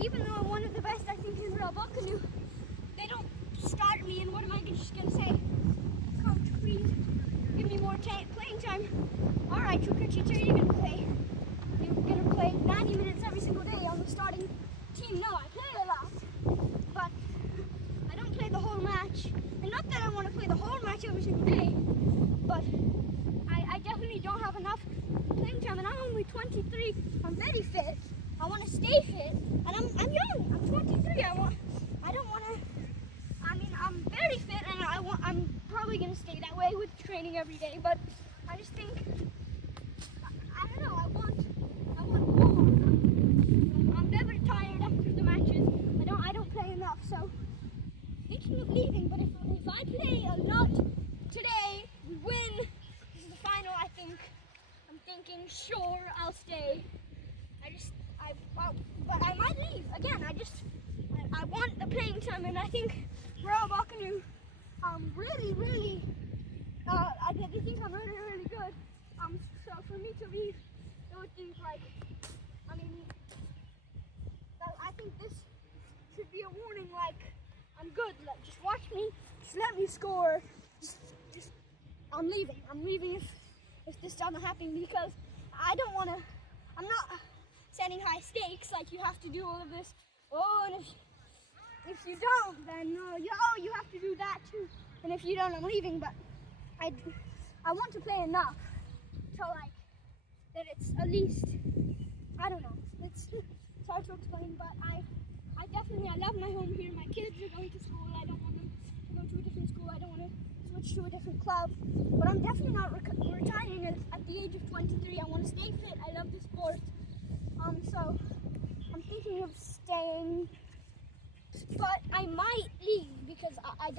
even though I'm one of the best, I think, in real Boccanou, they don't start me, and what am I just going to say? Coach, please give me more playing time. All right, Chewkacicia, you're going to play. You're going to play 90 minutes every single day on the starting team. No, I play a lot, but I don't play the whole match. And not that I want to play the whole match every single day, but I definitely don't have enough playing time, and I'm only 23. I'm very fit. I want to stay fit, and I'm young. I'm 23. I'm very fit, and I'm probably gonna stay that way with training every day. But I just think, I don't know. I want more. I'm never tired after the matches. I don't play enough. So thinking of leaving, but if I play a lot today, we win. This is the final. I'm thinking, sure, I'll stay. But I might leave again. I want the playing time, and I think Royal Boccanou, really, I think I'm really good. So for me to leave, it would think like, I think this should be a warning. Like, I'm good. Like, just watch me. Just let me score. Just I'm leaving. I'm leaving if this doesn't happen, because I don't want to. I'm not setting high stakes, like you have to do all of this. Oh, and if you don't, then you have to do that too. And if you don't, I'm leaving. But I want to play enough to like that it's at least, I don't know. It's hard to explain, but I love my home here. My kids are going to school. I don't want them to go to a different school. I don't want to switch to a different club. But I'm definitely not retiring at the age of 23. I want to stay fit. I love the sport. So I'm thinking of staying, but I might leave because I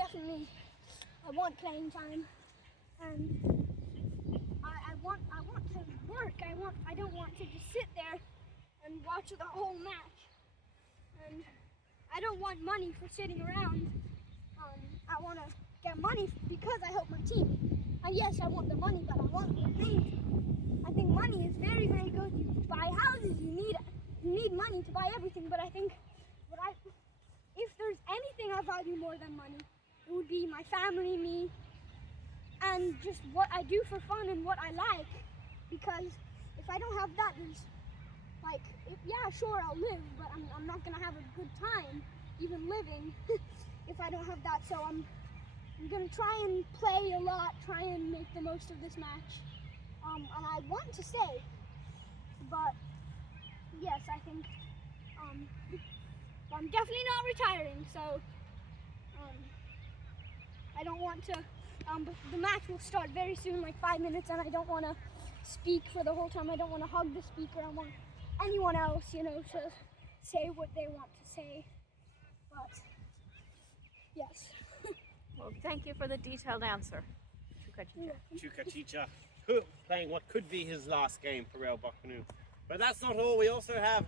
want playing time, and I want to work. I don't want to just sit there and watch the whole match, and I don't want money for sitting around. I want to get money because I help my team. And yes, I want the money, but I want the playing time. I think money is very, very good. You buy houses, you need money to buy everything, but I think if there's anything I value more than money, it would be my family, me, and just what I do for fun and what I like. Because if I don't have that, there's like, yeah, sure, I'll live, but I'm not gonna have a good time even living if I don't have that. So I'm gonna try and play a lot, try and make the most of this match. And I want to stay, but yes, I think I'm definitely not retiring. So I don't want to. The match will start very soon, like 5 minutes, and I don't want to speak for the whole time. I don't want to hug the speaker. I want anyone else, to say what they want to say. But yes. Well, thank you for the detailed answer, Chewkacicia. Chewkacicia playing what could be his last game for Real Boccanou. But that's not all. We also have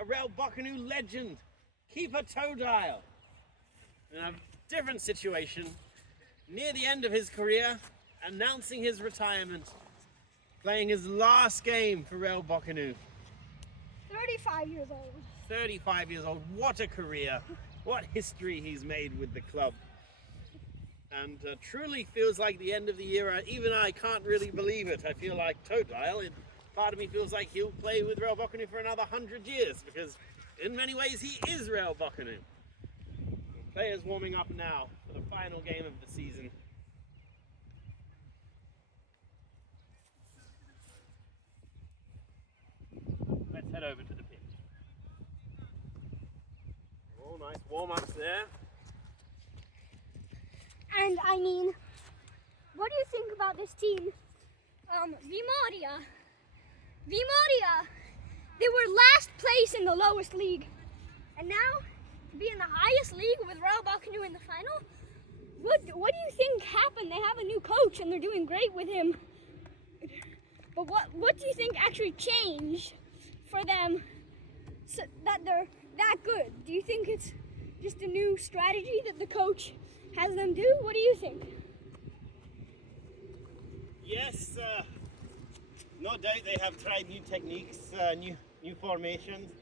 a Real Boccanou legend, keeper Todile. In a different situation, near the end of his career, announcing his retirement, playing his last game for Real Boccanou. 35 years old. 35 years old. What a career. What history he's made with the club. And truly feels like the end of the era. Even I can't really believe it. I feel like Todile, part of me feels like he'll play with Real Boccanou for another 100 years, because in many ways he is Real Boccanou. Players warming up now for the final game of the season. Let's head over to the pitch. Oh, nice warm-ups there. And what do you think about this team? Vimoria, they were last place in the lowest league. And now, to be in the highest league with Real Boccanou in the final, what do you think happened? They have a new coach and they're doing great with him. But what do you think actually changed for them so that they're that good? Do you think it's just a new strategy that the coach has them do? What do you think? Yes, no doubt they have tried new techniques, new formations.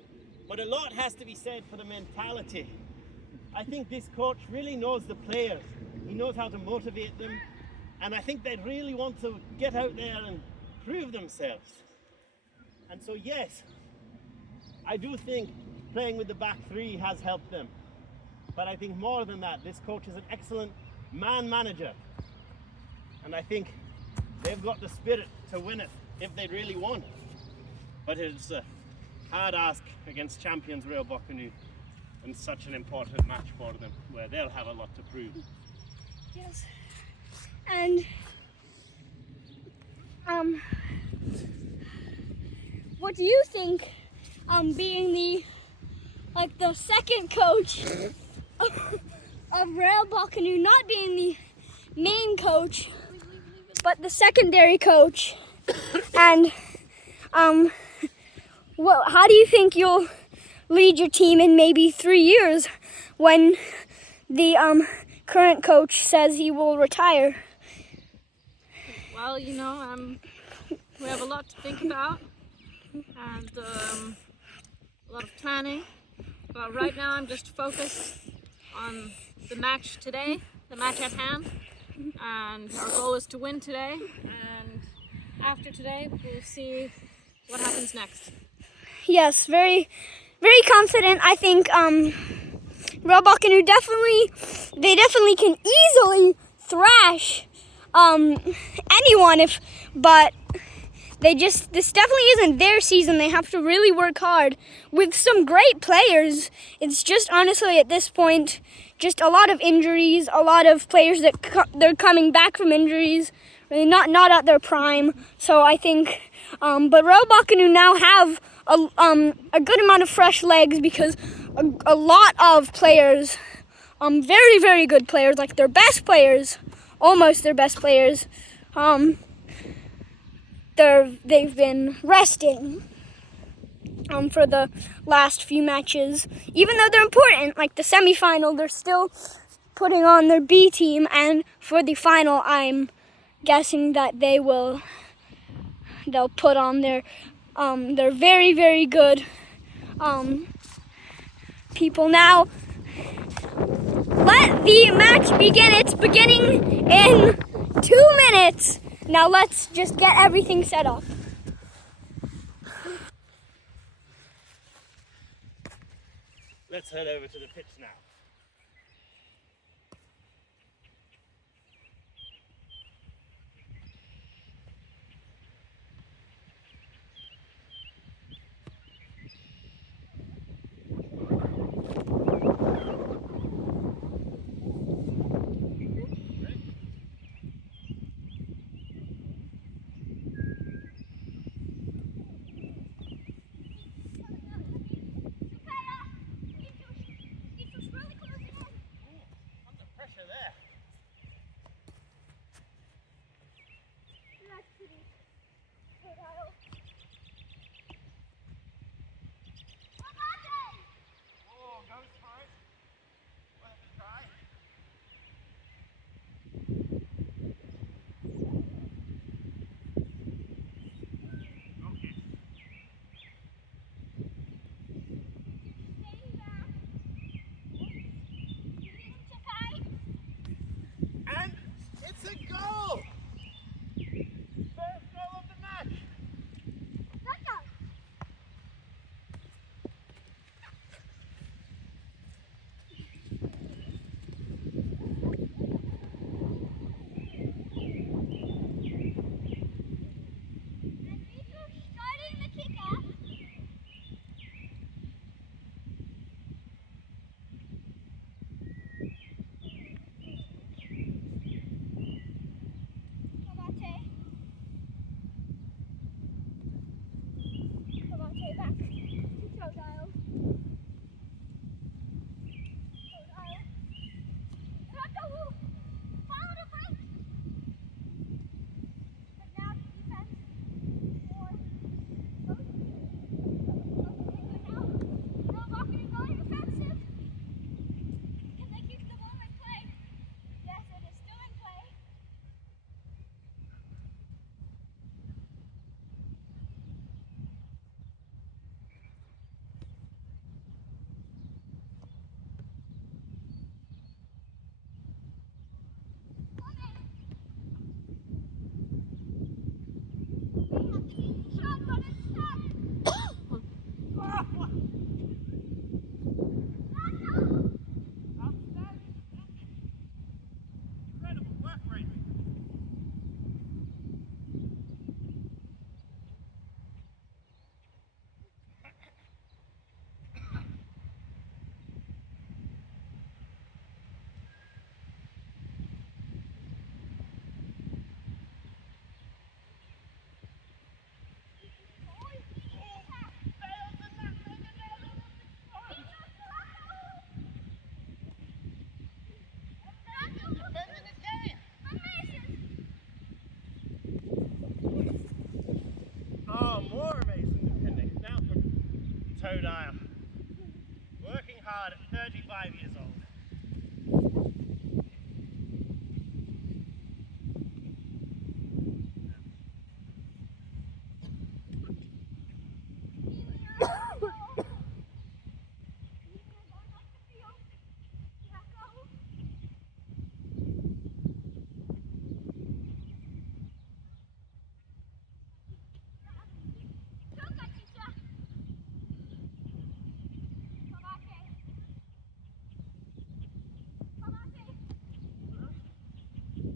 But a lot has to be said for the mentality. I think this coach really knows the players. He knows how to motivate them. And I think they really want to get out there and prove themselves. And so yes, I do think playing with the back three has helped them. But I think more than that, this coach is an excellent man manager. And I think they've got the spirit to win it if they really want. But it's a hard ask against champions Real Boccanou, and such an important match for them where they'll have a lot to prove. Yes. And what do you think, being the second coach of Real Boccanou, not being the main coach, but the secondary coach, and how do you think you'll lead your team in maybe 3 years when the current coach says he will retire? Well, you know, we have a lot to think about and a lot of planning. But right now I'm just focused on the match today, the match at hand. And our goal is to win today. And after today, we'll see what happens next. Yes, very, very confident. I think Real Boccanou definitely can easily thrash anyone but this definitely isn't their season. They have to really work hard with some great players. It's just honestly at this point just a lot of injuries, a lot of players that they're coming back from injuries, really not at their prime. So I think but Real Boccanou now have a good amount of fresh legs because a lot of players, very, very good players, like their best players, almost their best players, they've been resting for the last few matches. Even though they're important, like the semi-final, they're still putting on their B team, and for the final, I'm guessing that they'll put on their very, very good people. Now, let the match begin. It's beginning in 2 minutes. Now let's just get everything set up. Let's head over to the pitch now. And it's a goal! First goal of the match! Todile. Working hard at 35 years old.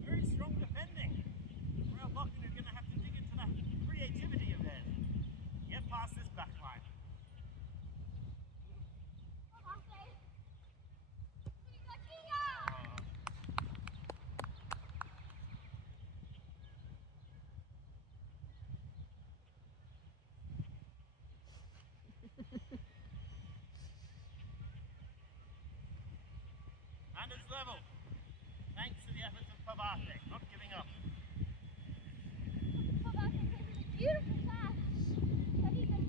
Very strong defending. Well, Boccanou are going to have to dig into that creativity of theirs. Get past this back line. And it's level. Thanks to the efforts of Pavate, not giving up. Beautiful pass that he can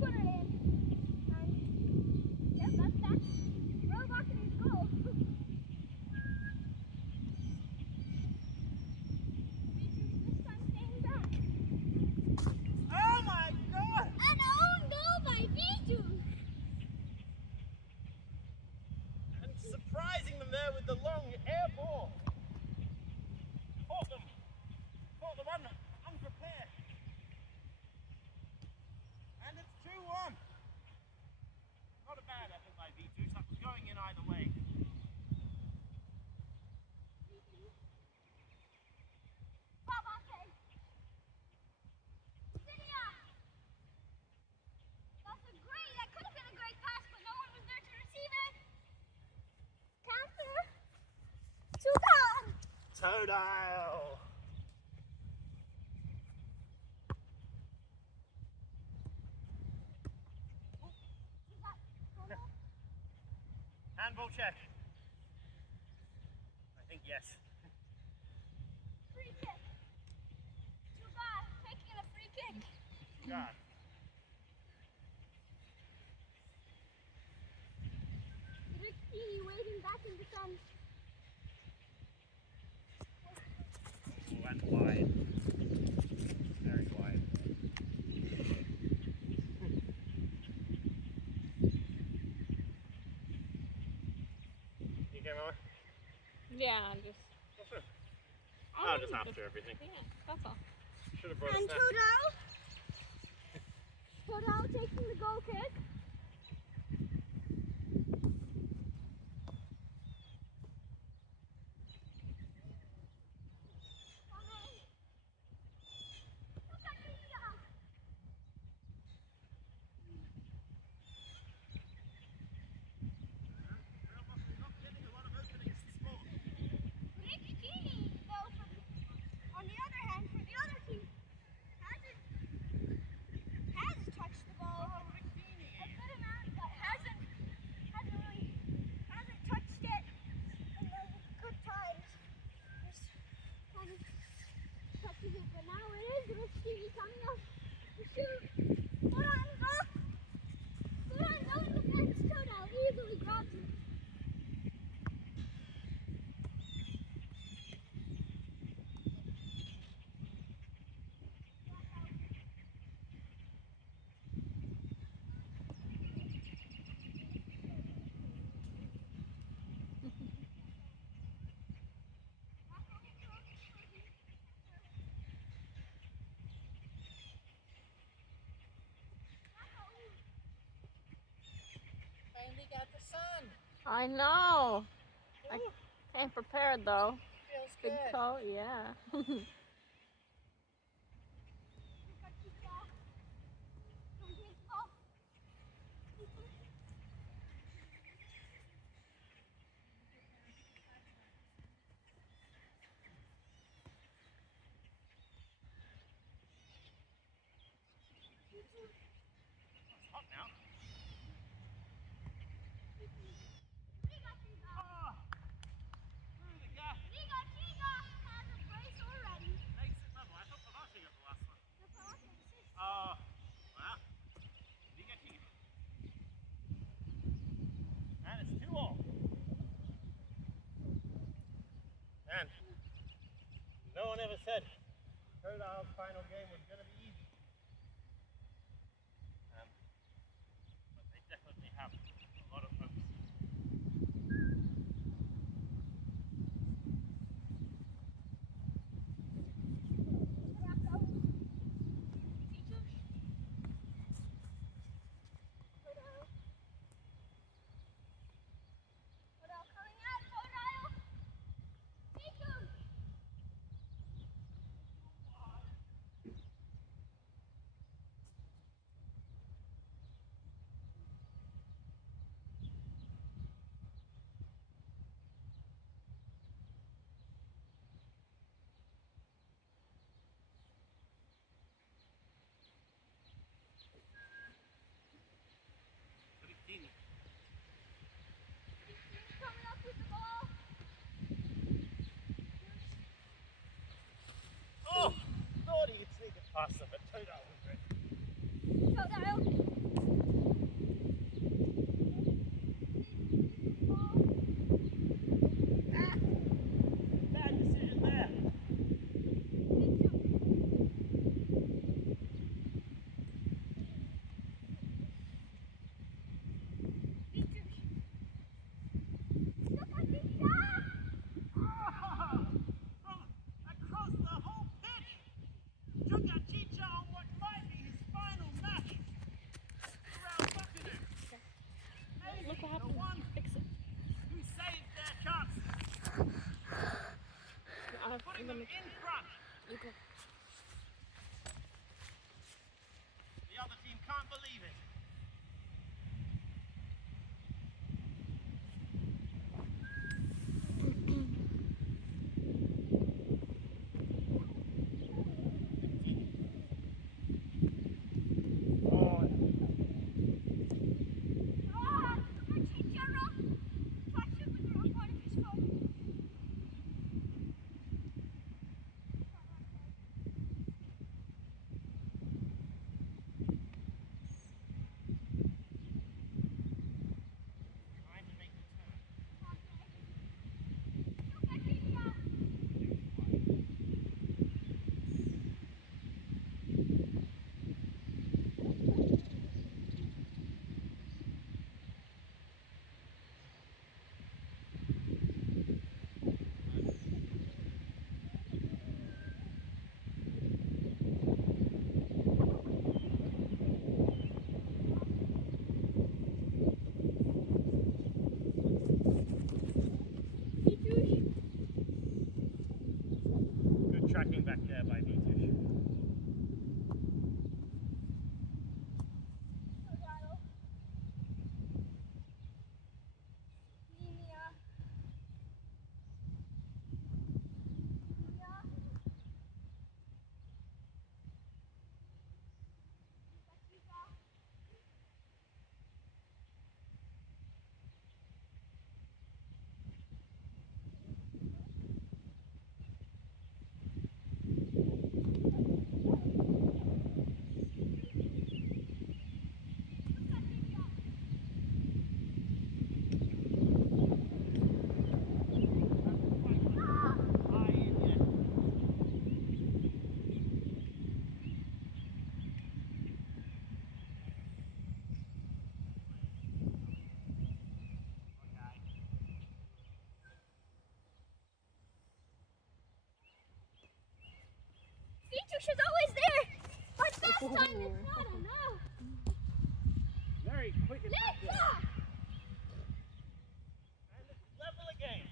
put it in. And yep, that's Roe Boccanou's goal. This time staying back. Oh my god! An own goal by Vitu. And surprising them there with the long air ball. Caught them unprepared. And it's 2-1. Not a bad effort by V2, that was going in either way. That could have been a great pass, but no one was there to receive it. Counter. Todile. Handball check. I think yes. Free kick. Chewkacicia taking a free kick. God. Ricky waiting back in the sun. Oh, and wide. Very wide. You okay, Mama? Yeah, I'm just. Oh, just after everything. Yeah, that's all. Should have brought And a snack. Todile taking the goal kick. On the other hand, for the other team, has touched the ball a good amount, but hasn't touched it in the good times. Just kind of touches it, but now it is risky coming up to shoot. Foot on goal. Foot on goal in the fence. Todile easily grabs it. Finally got the sun. I know. I came prepared though. Feels Big good. coat, yeah. It's hot now. Through the gap. Has a brace already. Makes it level. I thought Pavate got the last one. That's all I can say. Oh, wow. Did he get Kiga? said, Todile's final game was going to be easy. But they definitely have a lot of hopes. Coming up with the ball. Oh! Thought he could sneak it past him, but Todile was ready. Todile. Bad decision there. Across the whole pitch! Chewkacicia on what might be his final match around Boccanou. Maybe Look what the happened. one Fix it. who saved their chances, putting them in front. Okay. The other team can't believe it. Trying to make the turn. Good tracking back there by Vitush. Vitush is always there. But this time it's not enough. Very quick and Let's accurate. go. And it's level again.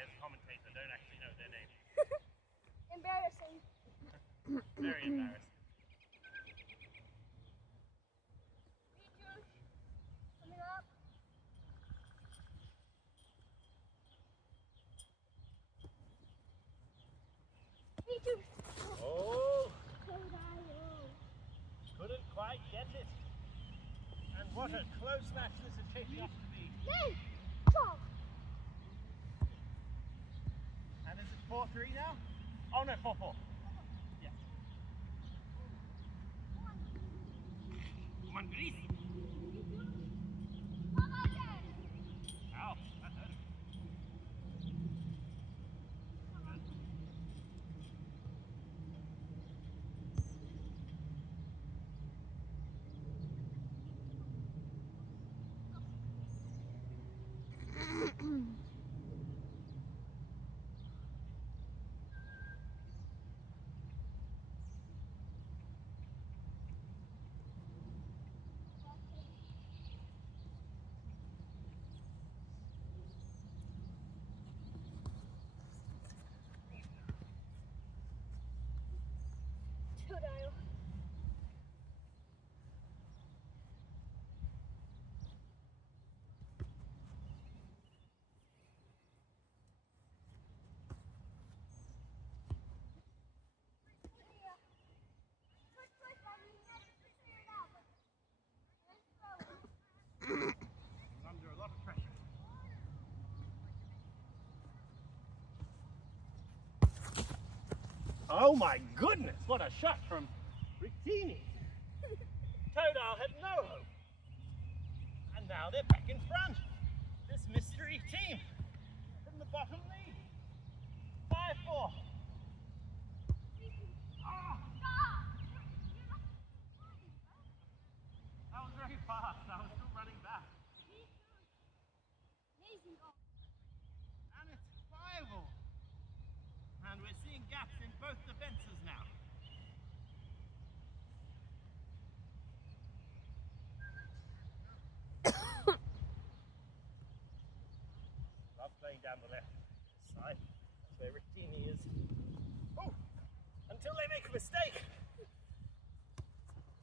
I, as a commentator, don't actually know their name. Embarrassing. Very embarrassing. Features coming up. Features. Oh, Todile. couldn't quite get it. And what a close match this is shaping up to be. Nay. Stop. And is it 4-3 now? Oh no, 4-4. Yeah. Come on, Greece. Ow, that hurt. Todile. He's under a lot of pressure. Oh my goodness, what a shot from Riveting. Todile had no hope. And now they're back in front. This mystery team from the bottom lead. 5-4. That was very fast. I was still running back. Amazing goal. And it's 5-all. And we're seeing gaps in both defences now. Love playing down the left side. That's where Riveting is. Oh! Until they make a mistake.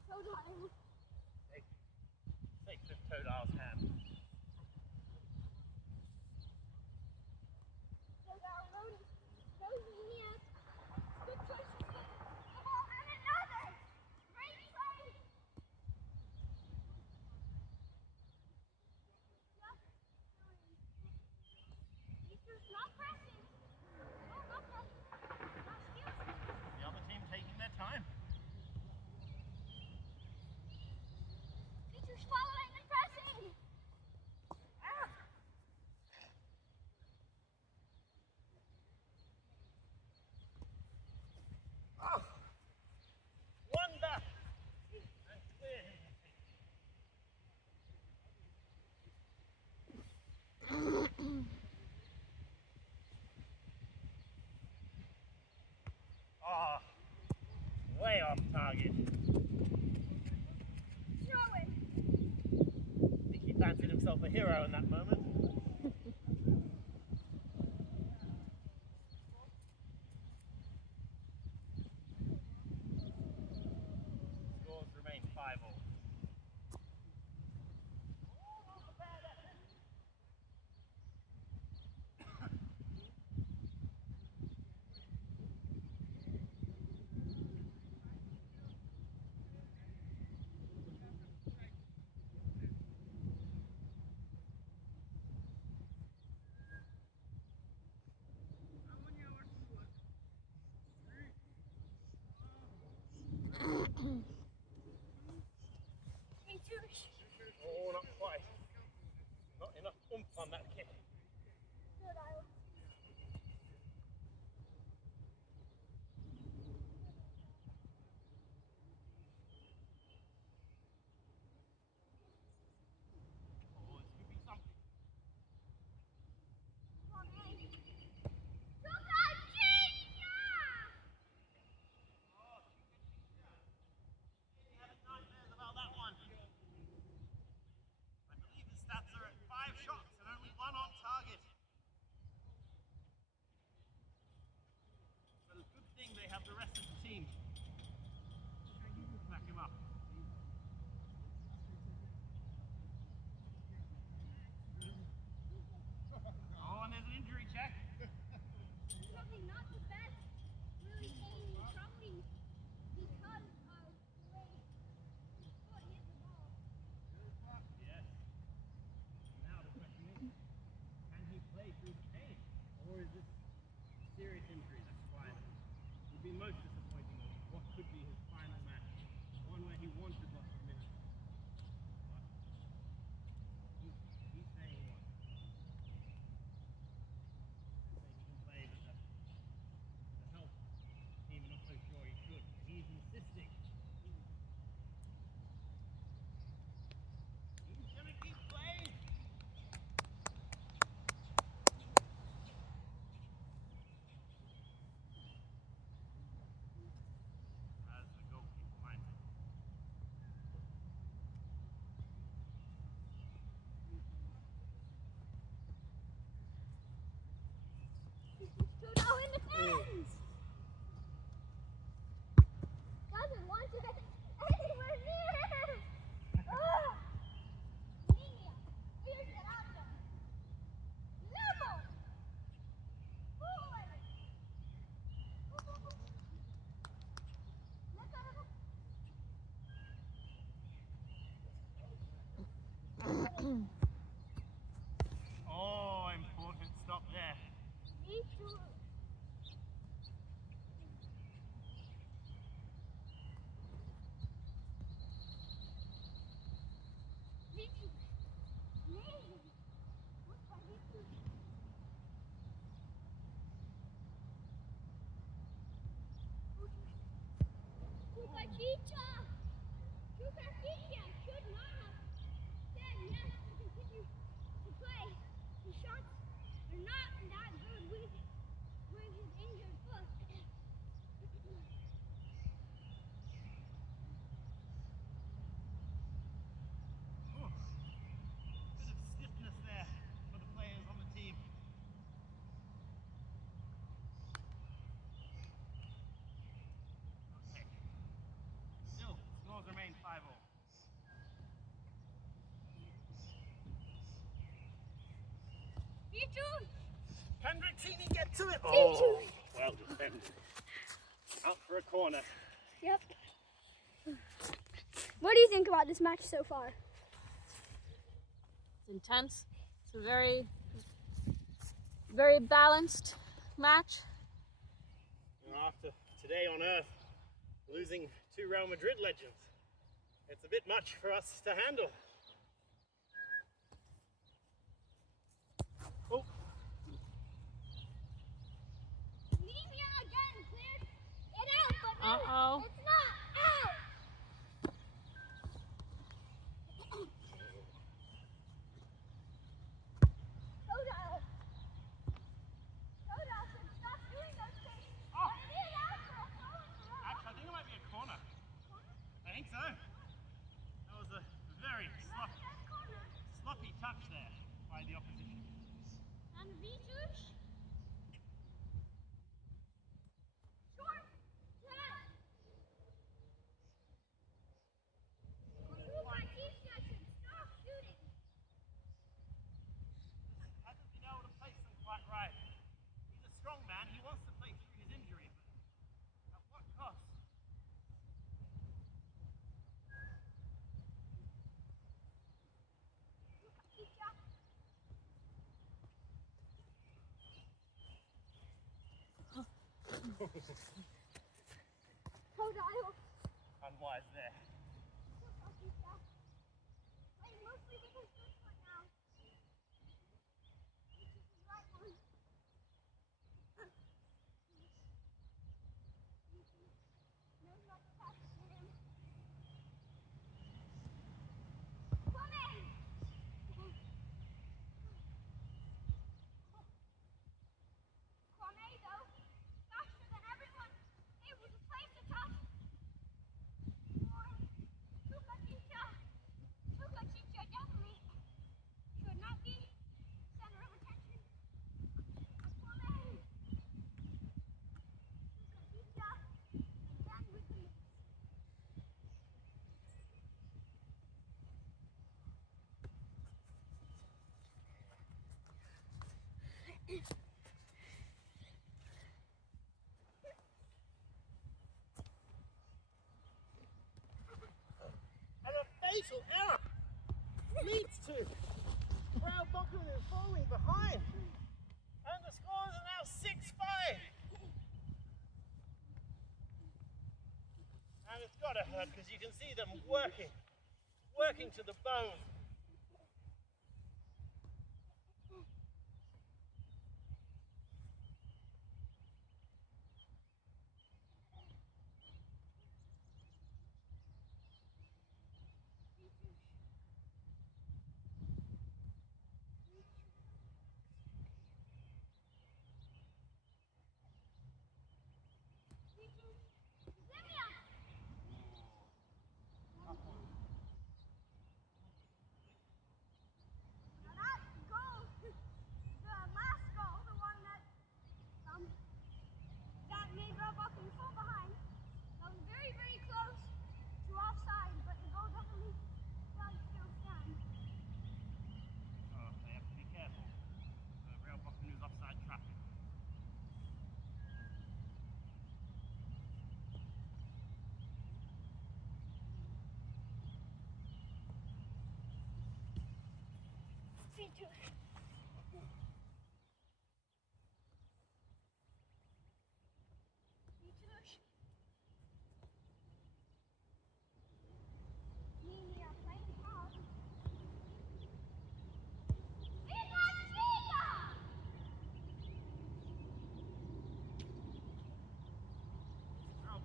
Todile. Safe with Todile's hand. Todile loading. Loading here. Good choice. Oh, and another. Great play. Features not pressing. Oh, not pressing. Not skills. The other team taking their time. Features following and pressing. Oh! One back. And clear. been most disappointing was what could be his final match. One where he wanted lots of minutes. But he's saying what? He's saying he can play with the help. Even not so sure he should. He's insisting. He's gonna keep playing. As the goalkeeper finds it. Todile in defense! Doesn't want to anywhere near! Oh! Media, here's it out there. Level! Forward! Look at him. Oh, important stop there. Me too. Me too. Me. Look at me too. Chewkacicia! Chewkacicia should not have said yes to continue to play. His shots are not that good with his injured foot. Oh, bit of stiffness there for the players on the team. Okay. Still, scores remain 5-all. Me too. Can Riveting get to it? Oh, well defended. Out for a corner. Yep. What do you think about this match so far? It's intense. It's a very, very balanced match. After today on Earth, losing 2 Real Madrid legends, it's a bit much for us to handle. Oh, Media again cleared it out, but no, Uh-oh. it's not out. Todile. Todile should stop doing those things. Oh. But it is out for a throw in the row. actually, I think it might be a corner. I think so. That was a very sloppy touch there by the opposition. And Vitus. Short. Yes. Chewkacicia should stop shooting. Hasn't been able to place them quite right. He's a strong man. He wants to play through his injury, but at what cost? Chewkacicia. Todile. Unwise there. Chewkacicia. Playing mostly with his good foot now. This is his right one. Knows not to pass it to him. Kwame! Kwame, though, faster than everyone, able to place the touch. Or Chewkacicia. Chewkacicia definitely should not be center of attention. Kwame! Chewkacicia again with the miss. And a fatal error leads to Real Boccanou falling behind. And the scores are now 6-5. hurt because you can see them working to the bone.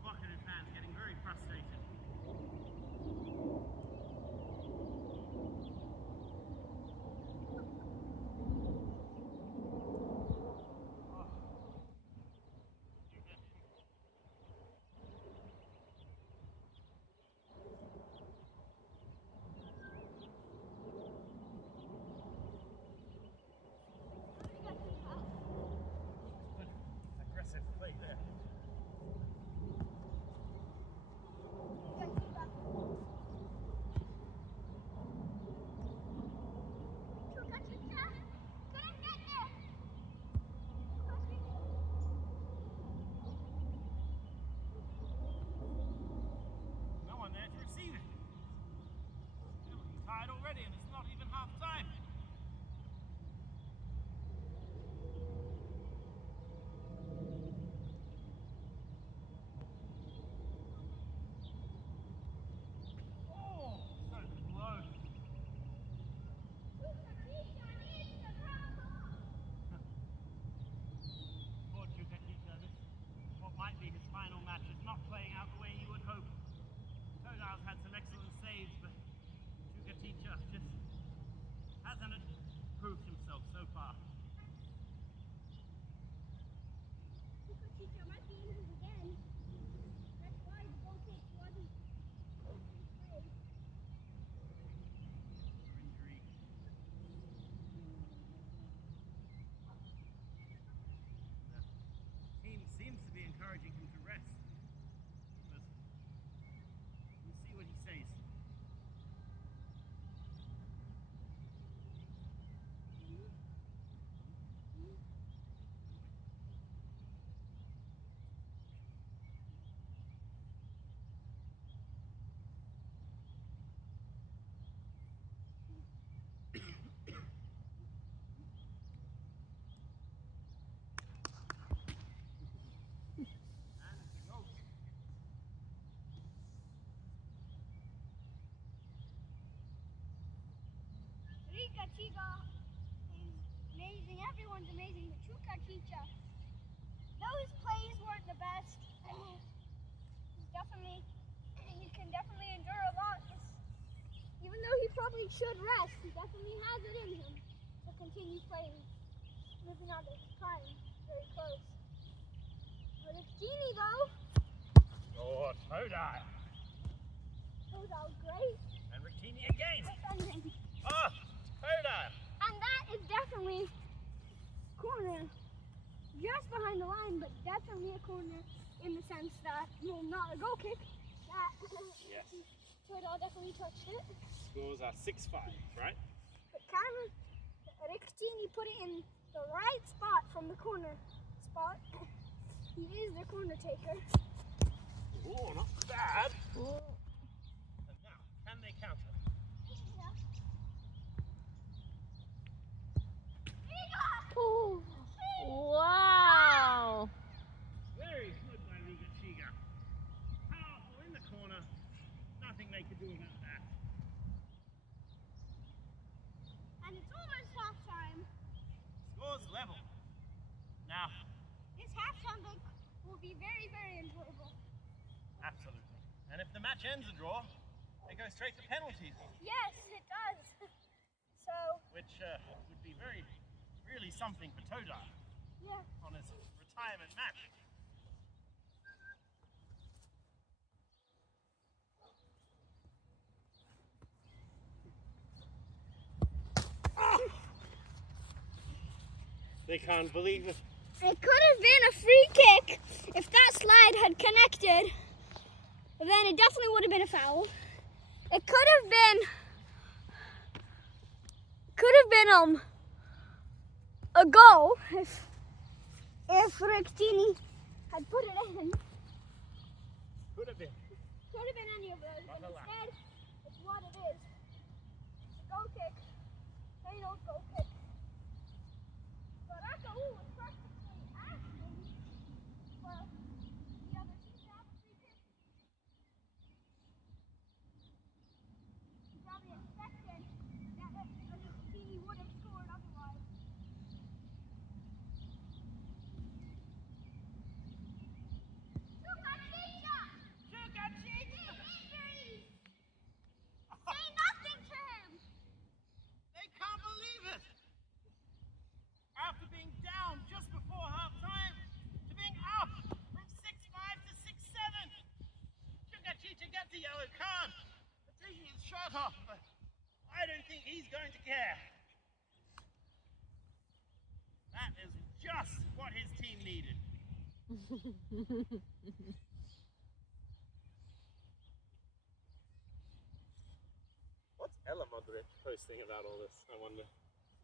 Boccanou fans getting very frustrated. Aggressive play there. Chewkacicia, couldn't get there. No one there to receive it. They're looking tired already and it's not even half time. Oh, so close. Poor Chewkacicia, this what might be his final match is not playing out the way he would hope. Todile's had some excellent saves, but Chewkacicia just hasn't proved himself so far. Chewkacicia might be injured again. That's why the goal kick wasn't played. Injury. The team seems to be encouraging him to rest, but we'll see what he says. And it's a goal kick. Chewkacicia is amazing. Everyone's amazing, but Chewkacicia, those plays weren't the best. He can definitely endure a lot. Even though he probably should rest, he definitely has it in him to continue playing. Moving on to time, very close. But it's Genie though. Oh, Todile. Todile, great. And Ricchini again. Defending. Oh, Todile. And that is definitely corner. Just behind the line, but definitely a corner in the sense that, well, not a goal kick. That Yes. Todile definitely touched it. Scores are 6-5, right? But Cameron, Riveting put it in the right spot from the corner spot. He is the corner taker. Oh, not bad. Ooh. And now, can they counter? Ooh. Wow. Very good by Chewkacicia. Powerful in the corner. be very, very enjoyable. Absolutely. And if the match ends a draw, it goes straight to penalties, Yes, it does. So, which would be really something for Todile yeah. on his retirement match. They can't believe it. It could have been a free kick if that slide had connected. Then it definitely would have been a foul. It could have been a goal if Riveting had put it in. Could have been. Could have been any of those, but instead it's what it is. It's a goal kick. Plain old goal kick. But that goal was practically asking for the other team to have a free kick. Probably expecting that Riveting would have scored otherwise. Chewkacicia! Please! Say nothing to him! They can't believe it! After being down just before half time to being up from 6-5 to 6-7. Chewkacicia gets a yellow card for taking his shirt off, but I don't think he's going to care. That is just what his team needed. What's Ella Modric posting about all this, I wonder?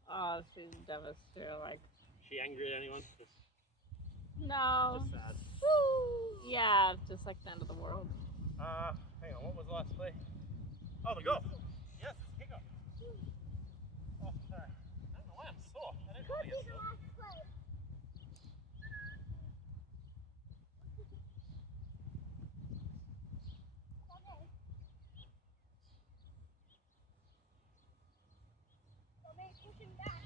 Oh, she's devastated. Like, She angry at anyone? no. Just sad. Woo! Yeah, just like the end of the world. Hang on, what was the last play? Oh, the goal. Yes, it's a kickoff. Oh, I don't know why I'm sore. I don't Could really be get the sore. last play. So pushing back.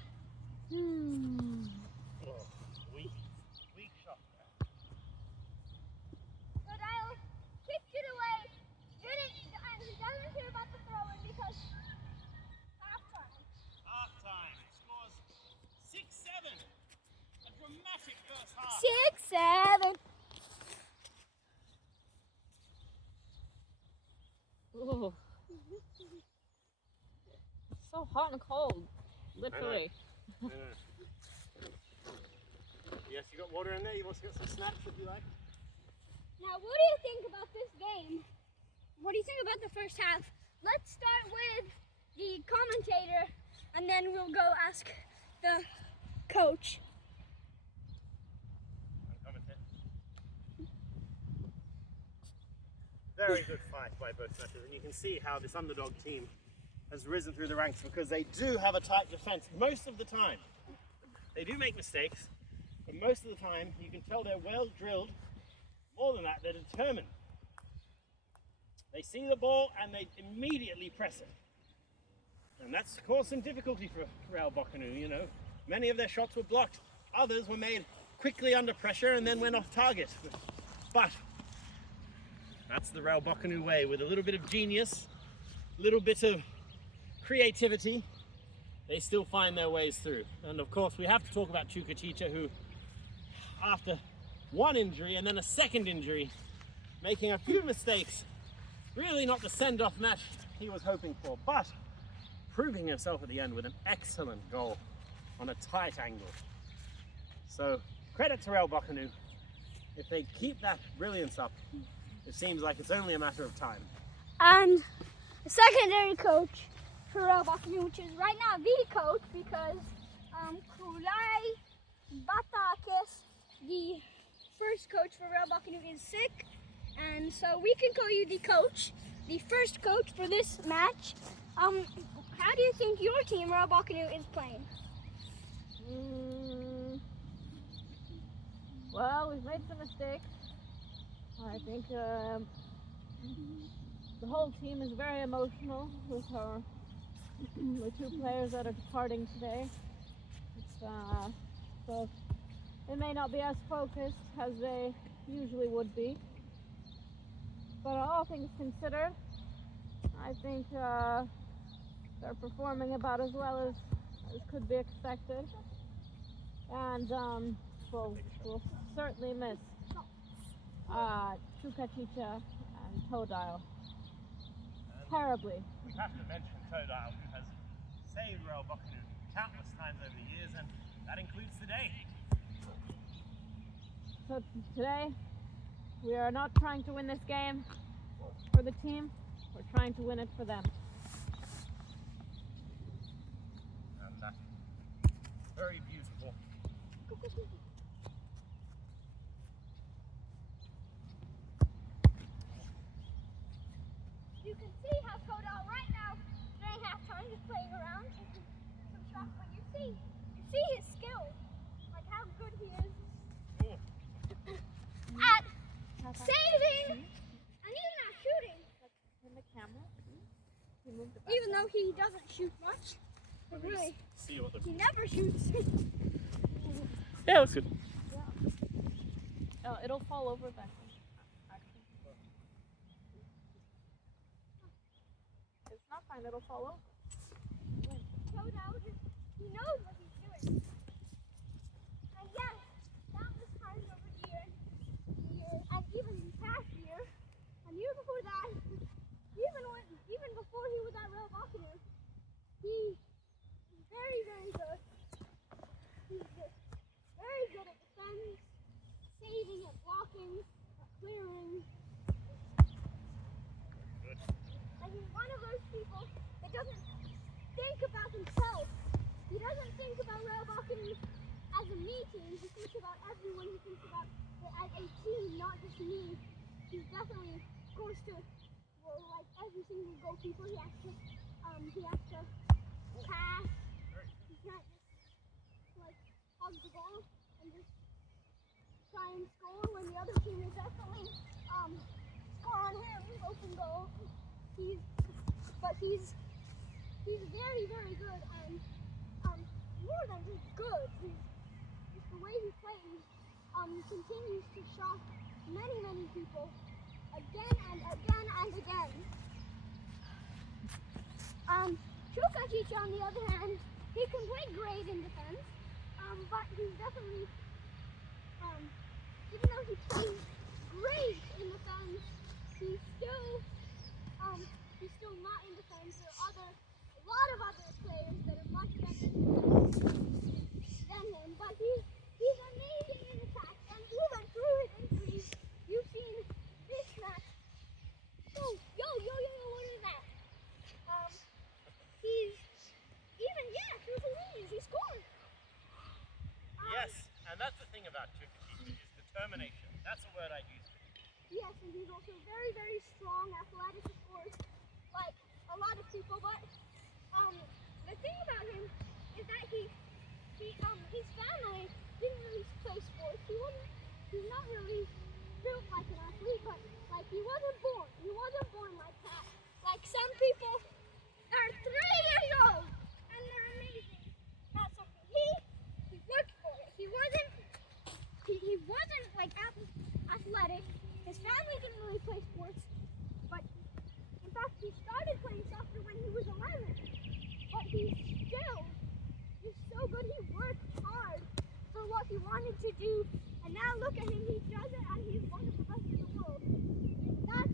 Oh, weak shot there. Todile kicked it away. He doesn't care about the throw-in because halftime. Half-time. Scores 6-7. A dramatic first half. 6-7. Ooh. It's so hot and cold, literally. I know. Yes, you got water in there. You want to get some snacks if you like? Now, what do you think about this game? What do you think about the first half? Let's start with the commentator, and then we'll go ask the coach. Very good fight by both matches, and you can see how this underdog team has risen through the ranks because they do have a tight defense most of the time. They do make mistakes, but most of the time you can tell they're well drilled. More than that, they're determined. They see the ball and they immediately press it. And that's caused some difficulty for Real Boccanou, you know. Many of their shots were blocked. Others were made quickly under pressure and then went off target. But that's the Real Boccanou way. With a little bit of genius, a little bit of creativity, they still find their ways through. And of course, we have to talk about Chewkacicia, who, after one injury and then a second injury, making a few mistakes, really not the send-off match he was hoping for, but proving himself at the end with an excellent goal on a tight angle. So credit to Real Boccanou. If they keep that brilliance up, it seems like it's only a matter of time. And the secondary coach for Real Boccanou, which is right now the coach because Kulai Batakis, the first coach for Real Boccanou, is sick. And so we can call you the coach, the first coach for this match. How do you think your team, Real Boccanou, is playing? Well, we've made some mistakes. I think the whole team is very emotional with the two players that are departing today. So they may not be as focused as they usually would be. But all things considered, I think they're performing about as well as could be expected. And we'll certainly miss Chewkacicia and Todile terribly. We have to mention Todile, who has saved Royal Boccanou countless times over the years, and that includes today. So today, we are not trying to win this game for the team, we're trying to win it for them. And that's very beautiful. You can see how Todile right now during halftime is playing around, taking some shots, but you see his skill, like how good he is at saving and even at shooting. In the camera, he moved it back. Even though he doesn't shoot much, but really, See what the he never shoots. yeah, looks good. Oh, it'll fall over that one. Actually. It's not fine, it'll fall over. Todile he knows what he's doing. And yes, countless times over the year, and even past year, and year before that, even before he was at Royal Boccanou, he is very, very good. He's just very good at defense, saving, at blocking, at clearing. Good. And he's one of those people that doesn't think about himself. He doesn't think about Royal Boccanou as a me team. He thinks about everyone. He thinks about it as a team, not just me. He's definitely goes to, well, like every single goalkeeper. He has to pass. He can't just like hug the ball and just try and score when the other team will definitely score on him, open goal. He's very, very good, and more than just good, just the way he plays continues to shock many, many people again and again and again. Chewkacicia, on the other hand, he can play great in defense, but he's definitely, even though he plays great in defense, he's still not in defense. There are a lot of other players that are much better than him, but he's amazing in attack, and even through his injuries, you've seen this match. Oh, yo, what is that? Through the leaves, he scored. Yes, and that's the thing about Chewkacicia, is determination. That's a word I'd use. Yes, and he's also very, very strong, athletic, of course, like a lot of people. But the thing about him is that his family didn't really play sports. He's not really built like an athlete, but like he wasn't born like that. Like some people are 3 years old and they're amazing at something. He worked for it. He wasn't like athletic. His family didn't really play sports, but in fact he started playing soccer when he was 11. But he's so good. He worked hard for what he wanted to do, and now look at him. He does it, and he's one of the best in the world. That's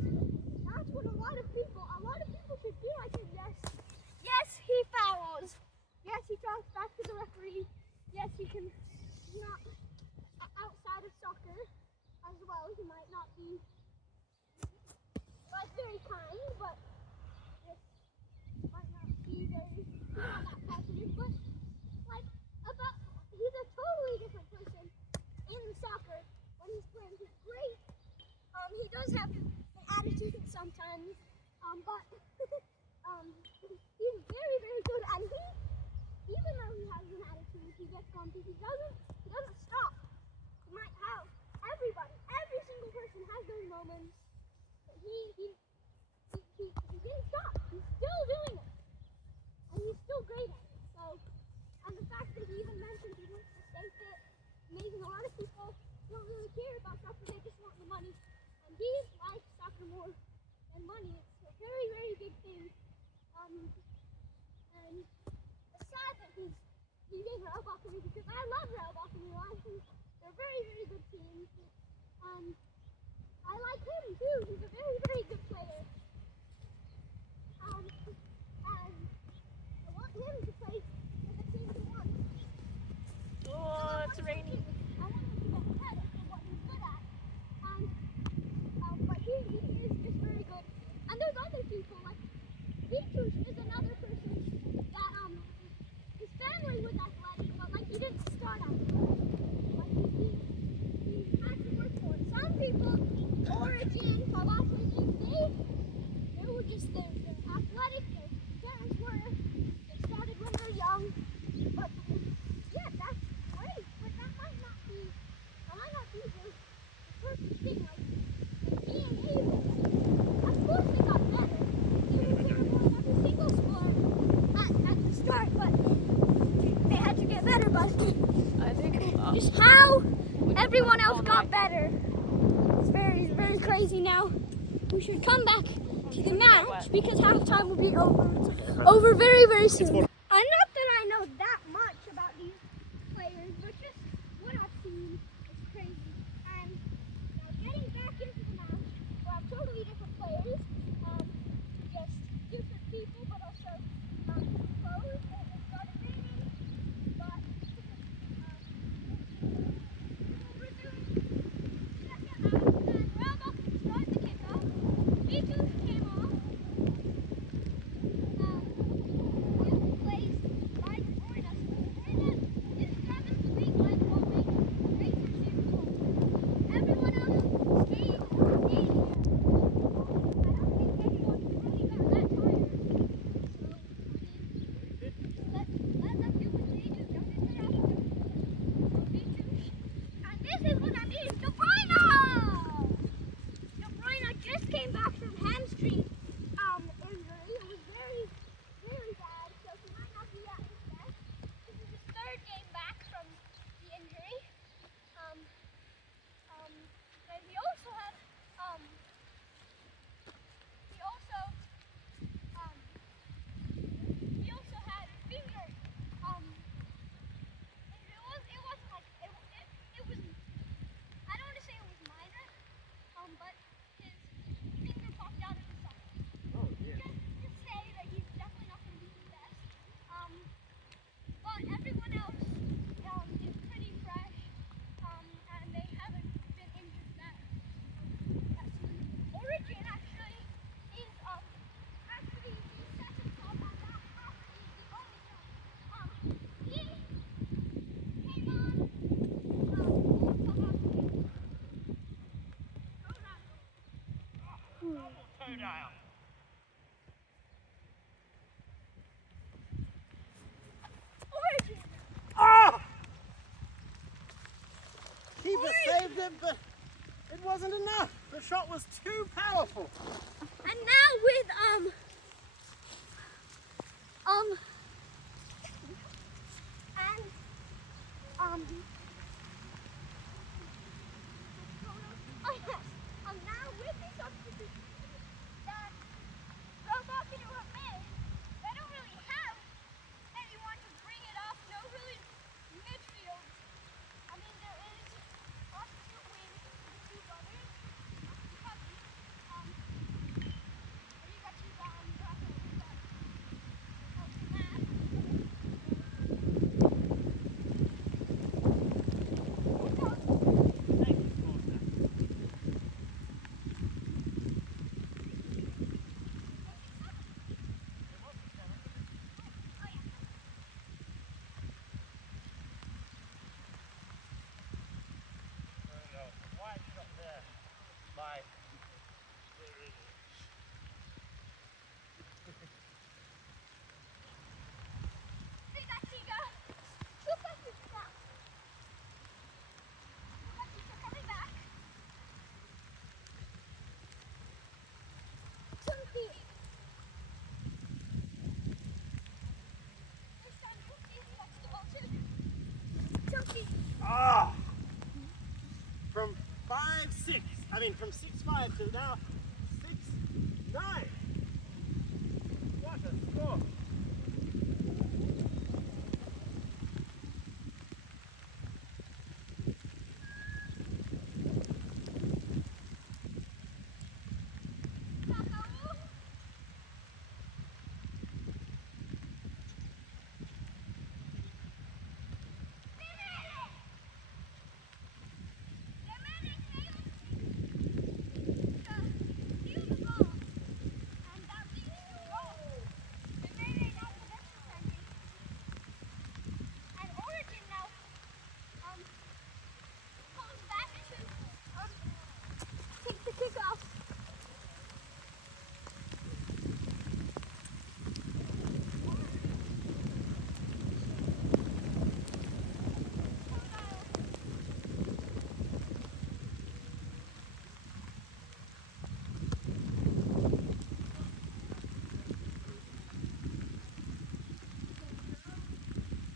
what a lot of people should be like him. Yes, he fouls. Yes, he talks back to the referee. Yes, he's not outside of soccer as well. He might not be like very kind, but just might not be not that positive. But like he's a totally different person in soccer when he's playing. He's great. He does have an attitude sometimes, but he's very, very good. And even though he has an attitude, he gets grumpy. He doesn't stop. He might have every single person has those moments. But he didn't stop. He's still doing it, and he's still great at it. So, and the fact that he even mentioned he wants to stay fit, amazing. A lot of people don't really care about soccer, they just want the money. And he likes soccer more than money. It's a very, very big thing. And it's sad that he's leaving Real Boccanou because I love Real Boccanou. I think they're very, very good teams. And I like him too. He's a very, very good player. And I want him to play for the team he wants. Oh, it's raining. I want him to get credit for what he's good at. But he is just very good. And there's other people, like Beatrice is another person that his family was athletic, but like he didn't start athletic. Like he had to work for it. Some people, Origin, Chewkacicia, they were just they're athletic. Their parents were. They started when they're young. But yeah, that's great. But that might not be the perfect thing. Like me and Avery, of course they got better. They were terrible in every single sport at the start, but they had to get better. But I think just how everyone else got better. It's very, very crazy now. We should come back to the match because halftime will be over very, very soon. Not that I know that much about these players, but just what I've seen is crazy. And now getting back into the match, we'll have totally different players, just different people, but also different clothes. It started raining, but we're doing second half, and Real Boccanou started the kickoff. Beatrice came off. Came back from hamstring injury. It was very, very bad, so he might not be at his best. This is his third game back from the injury. And he also had a finger injury. It wasn't like it was. I don't want to say it was minor, but his finger popped out of his sock. Oh, yeah. Just say that he's definitely not going to be the best. But everyone else is pretty fresh, and they haven't been injured that soon. Origin actually is the second top on that half. He's the only top. He came on. Todile. Origin. Oh! Keeper saved it, but it wasn't enough. The shot was too powerful. And now with now with the substitution that Real Boccanou have made, they don't really have anyone to bring it up. No really midfield. I mean, there is Austin Wing, the two brothers, Cubby. You got two Matt. 5-6. I mean, from 6-5 to now 6-9. What a score!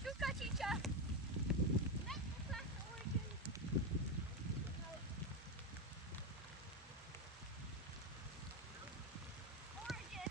Chewkacicia. Next class origin. Origin.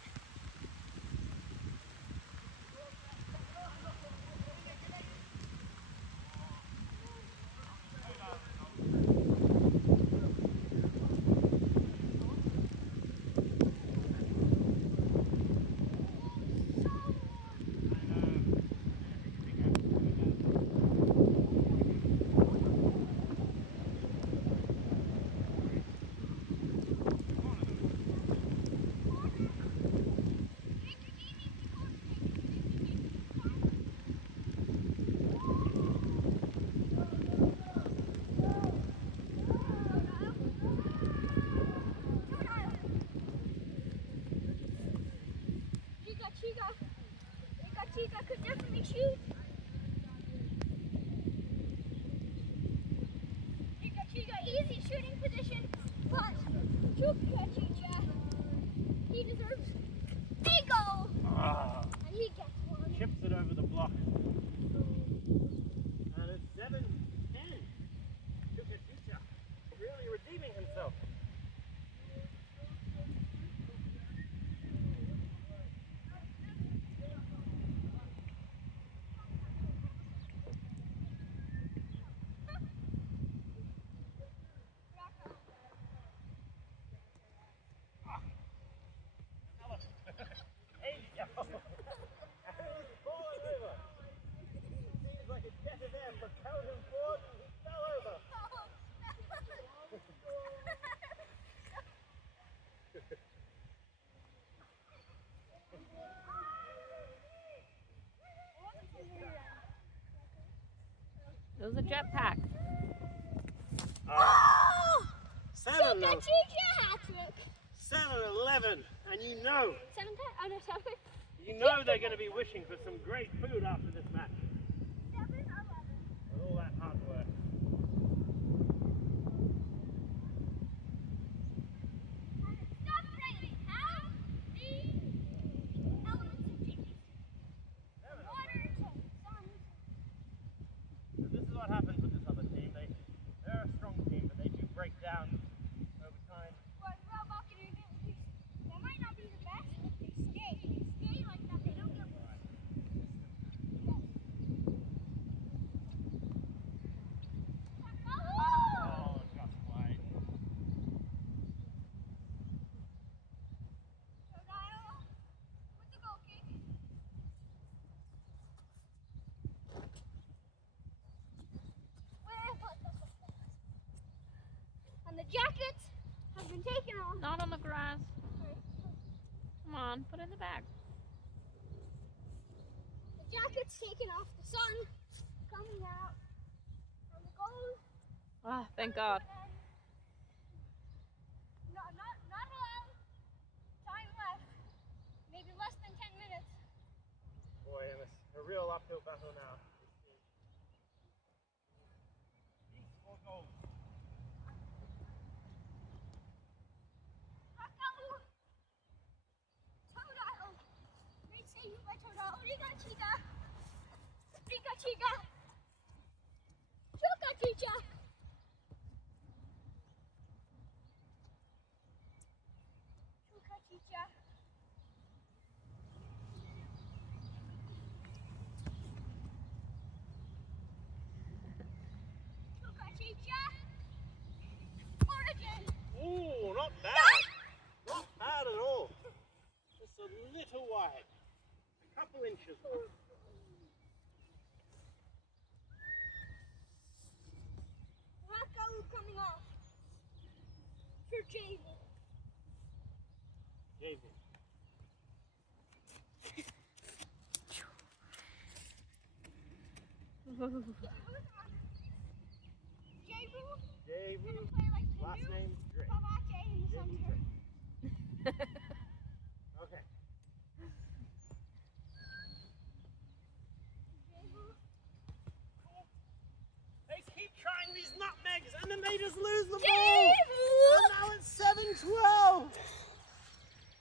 Chewkacicia could definitely shoot. Chewkacicia, easy shooting position, but Chewkacicia, he deserves a goal. And he gets one. Chips it over the block. And it's 7-10. Chewkacicia really redeeming himself. Hey, yo! And he's fallen over. Seems like a jet of air propelled him forward and he fell over. It was a jetpack. 7 Chewkacicia hat-trick. 7-11, and you know 7-10? Oh no, 7. they're going to be wishing for some great food after this match. 7-11. With all that hard work. Stop raining. How the elements of peace. Water to sun. So this is what happens with this other team. They're a strong team, but they do break down over time. Well, Boccanou, they might not be the best, but they stay like that. They don't get worse. Oh, just wide. Todile with the goal kick. And the jackets have been taken off. Not on the grass. Come on, put it in the bag. The jacket's taken off. The sun coming out. And the goal. Ah, thank God. Not a lot of time left. Maybe less than 10 minutes. Boy, and it's a real uphill battle now. These 4 goals. Boccanou. Todile. Great save by Todile. Chewkacicia. Chewkacicia. Chewkacicia. Chewkacicia. Origin. Ooh, not bad. Not bad at all. Just a little wide. A couple inches. Boccanou coming off. For Javel. Javel. Javel. Javel. Gonna play like the Last new name Drake. Pavache in the Javel center. Drake. Okay. Javel. They keep trying these nutmegs and then they just lose the ball. And now it's 7-12.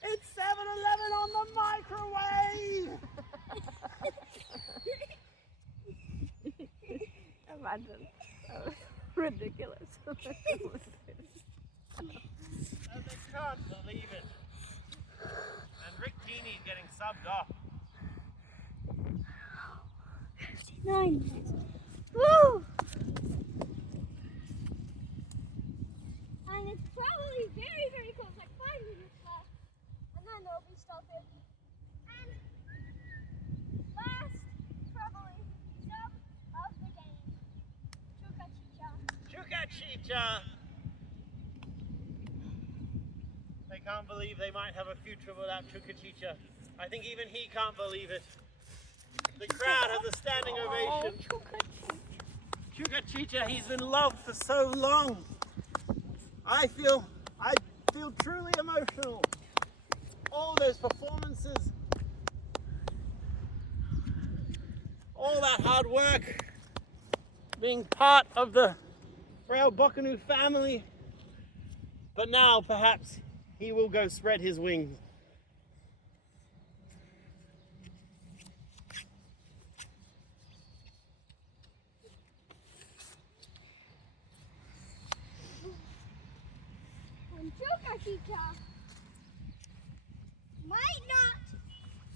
It's 7-11 on the microwave. Imagine. That was ridiculous. And they can't believe it. And Rick Geeney's getting subbed off. 59 minutes. Woo! And it's probably very, very close, like 5 minutes left. And then they'll be stopping. And last, probably, sub of the game. Chewkacicia. Chewkacicia. They can't believe they might have a future without Chewkacicia. I think even he can't believe it. The crowd has a standing ovation. Chewkacicia, he's been loved for so long. I feel truly emotional. All those performances, all that hard work, being part of the frail Boccanou family. But now perhaps he will go spread his wings. And Chewkacicia might not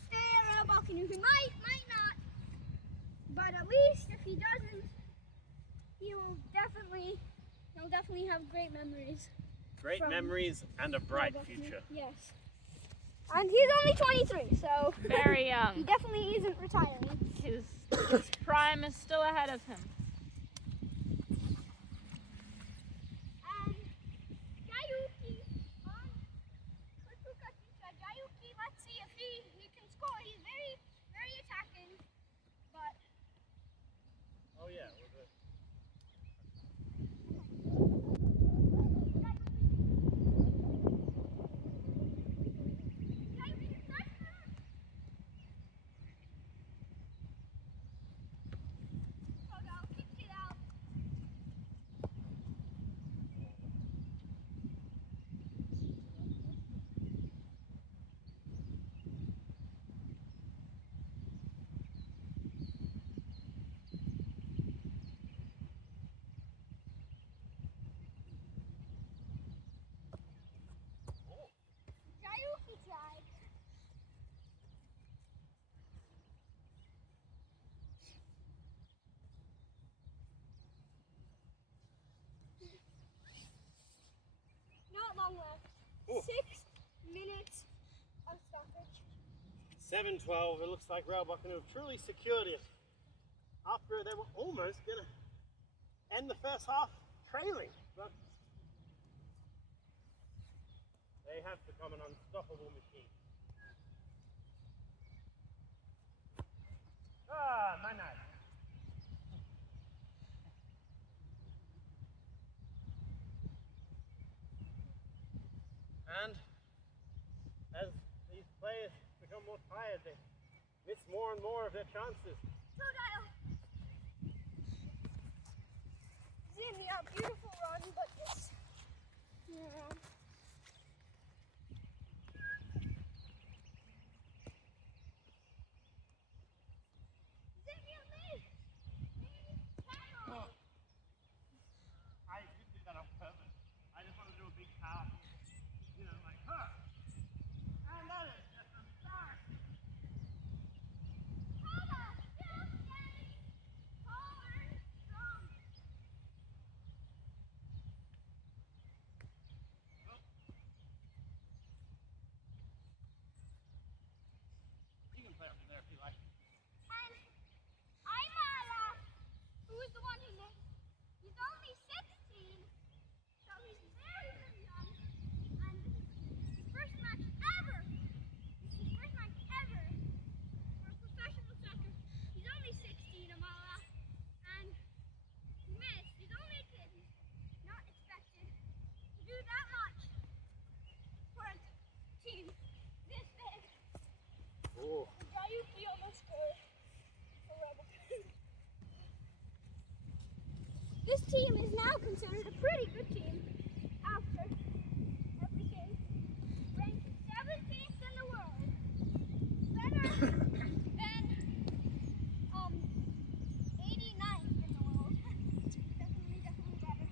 stay around Boccanou. He might not. But at least if he doesn't, he'll definitely have great memories. Great From- memories and a bright Boccanou. future. Yes. And he's only 23, so Very he young. definitely isn't retiring. His prime is still ahead of him. And Jayuki on for Chewkacicia. Jayuki, let's see if he can score. He's very, very attacking. But Oh yeah, we're good. Jayuki pressure. Todile kicks it out. Jayuki tried. Not long left. Ooh. 6 minutes of stoppage. 7-12. It looks like Rail Boccanou have truly secured it. After they were almost going to end the first half trailing. But they have become an unstoppable machine. Ah, my knife. And as these players become more tired, they miss more and more of their chances. Todile. Zinnia, beautiful run, but just. Yeah. Zinnia, me! Paddle! I didn't do that on purpose. I just wanted to do a big power. You know, like, huh. team is now considered a pretty good team after everything. Ranked 17th in the world. Better than 89th in the world. Definitely better.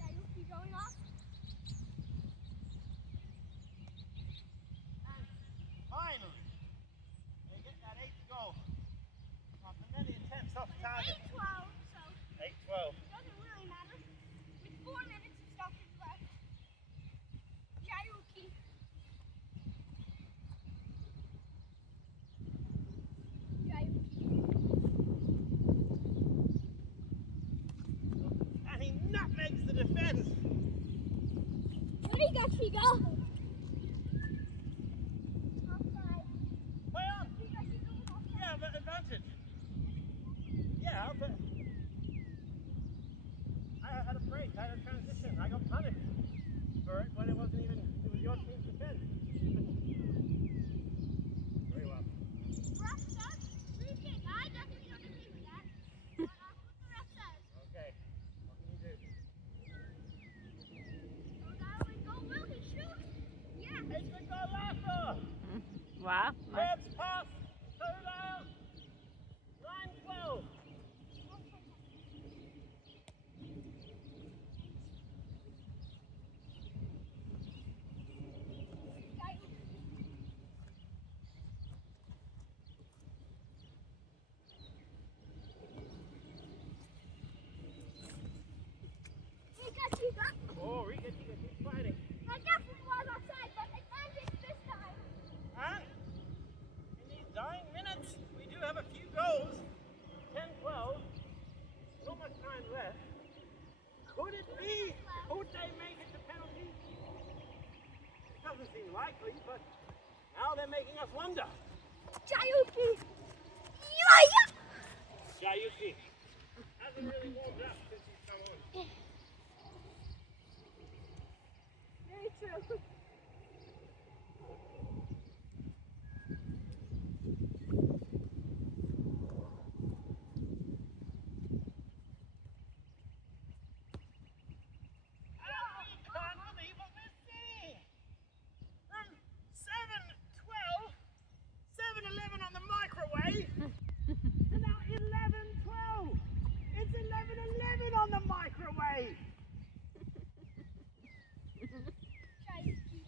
Sayuki going off. Finally, they get that 8th goal. After many attempts off target. 8-12, so 8-12. it doesn't really matter. With 4 minutes of stoppage left. Sayuki. And he nutmegs the defense. Chewkacicia. Play on. Yeah, but advantage. Yeah, but I had a break. I had a transition. I got punished for it when it wasn't even. It was your team's defense. Very well. Ref says free kick. I definitely don't agree with that. But that's what the ref says. Okay. What can you do? Todile in goal. Will he shoot? Yeah. It's the goal after. Wow. Reb's pass. Todile. 9-12. Chewkacicia. Oh, Rika keeps fighting. That definitely was offside, but advantage this time. And in these dying minutes, we do have a few goals. 10-12. Not much time left. Could it be? Could they make it to penalty? It doesn't seem likely, but now they're making us wonder. Sayuki. Yeah. Jayuki hasn't really warmed up since he's come on. Very true. Can't believe what we're seeing. From 7-12, 7-11 on the microwave, to now 11-12. It's 11-11 on the microwave. Sayuki.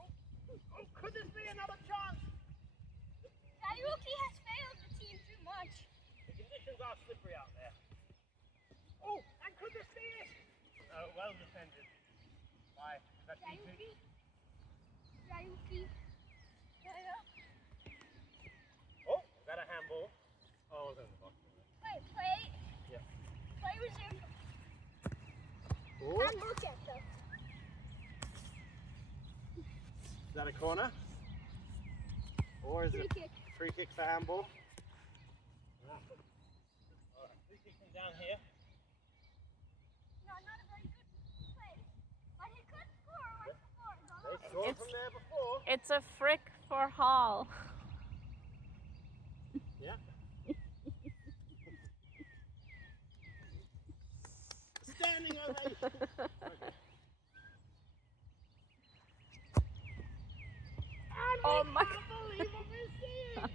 Oh, could this be another chance? Sayuki has failed the team too much. The conditions are slippery out there. Oh, and could this be it? Oh, well defended by that Sayuki. Sayuki. Yeah. Oh, is that a handball? Oh, it was in the box. Wait, play. Yeah. Play resumed. Oh, Handball check though. is that a corner? Or is Free it kick. free kick for handball? Alright, free kick from down here. No, not a very good play. But he could score once before. They scored from there before. It's a frick for Hall. Yeah. Standing ovation. Okay. And Oh we my can't believe what we're seeing. 12-12.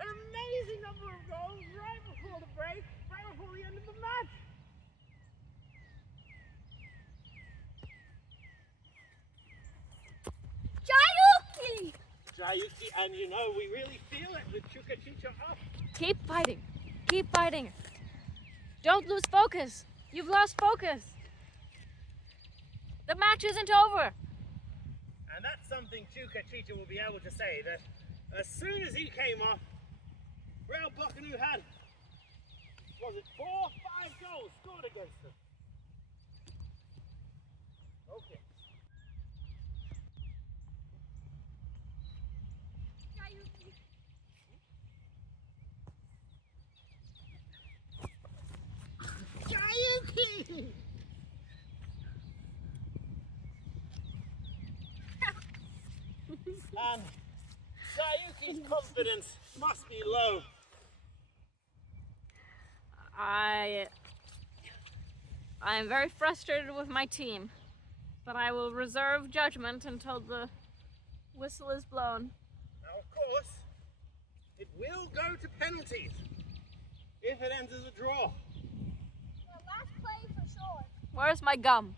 An amazing number of goals right before the break, right before the end of the match. Sayuki! Jayuki, and you know, we really feel it with Chewkacicia off. Keep fighting. Keep fighting. Don't lose focus. You've lost focus. The match isn't over. And that's something Chewkacicia will be able to say, that as soon as he came off, Real Boccanou had, was it 4 or 5 goals scored against them? Okay. Sayuki. Jayuki! And Chewkacia's confidence must be low. I am very frustrated with my team, but I will reserve judgment until the whistle is blown. Now, of course, it will go to penalties if it ends as a draw. The last play for sure. Where's my gum?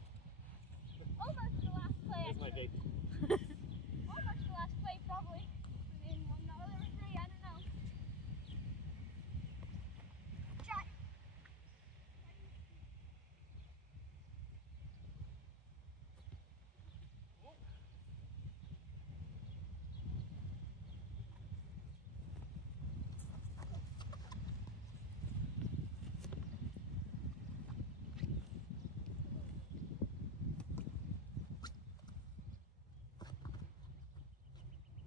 Almost the last play. Here's my date. Almost the last play, probably. I mean, one other three, I don't know. Shot.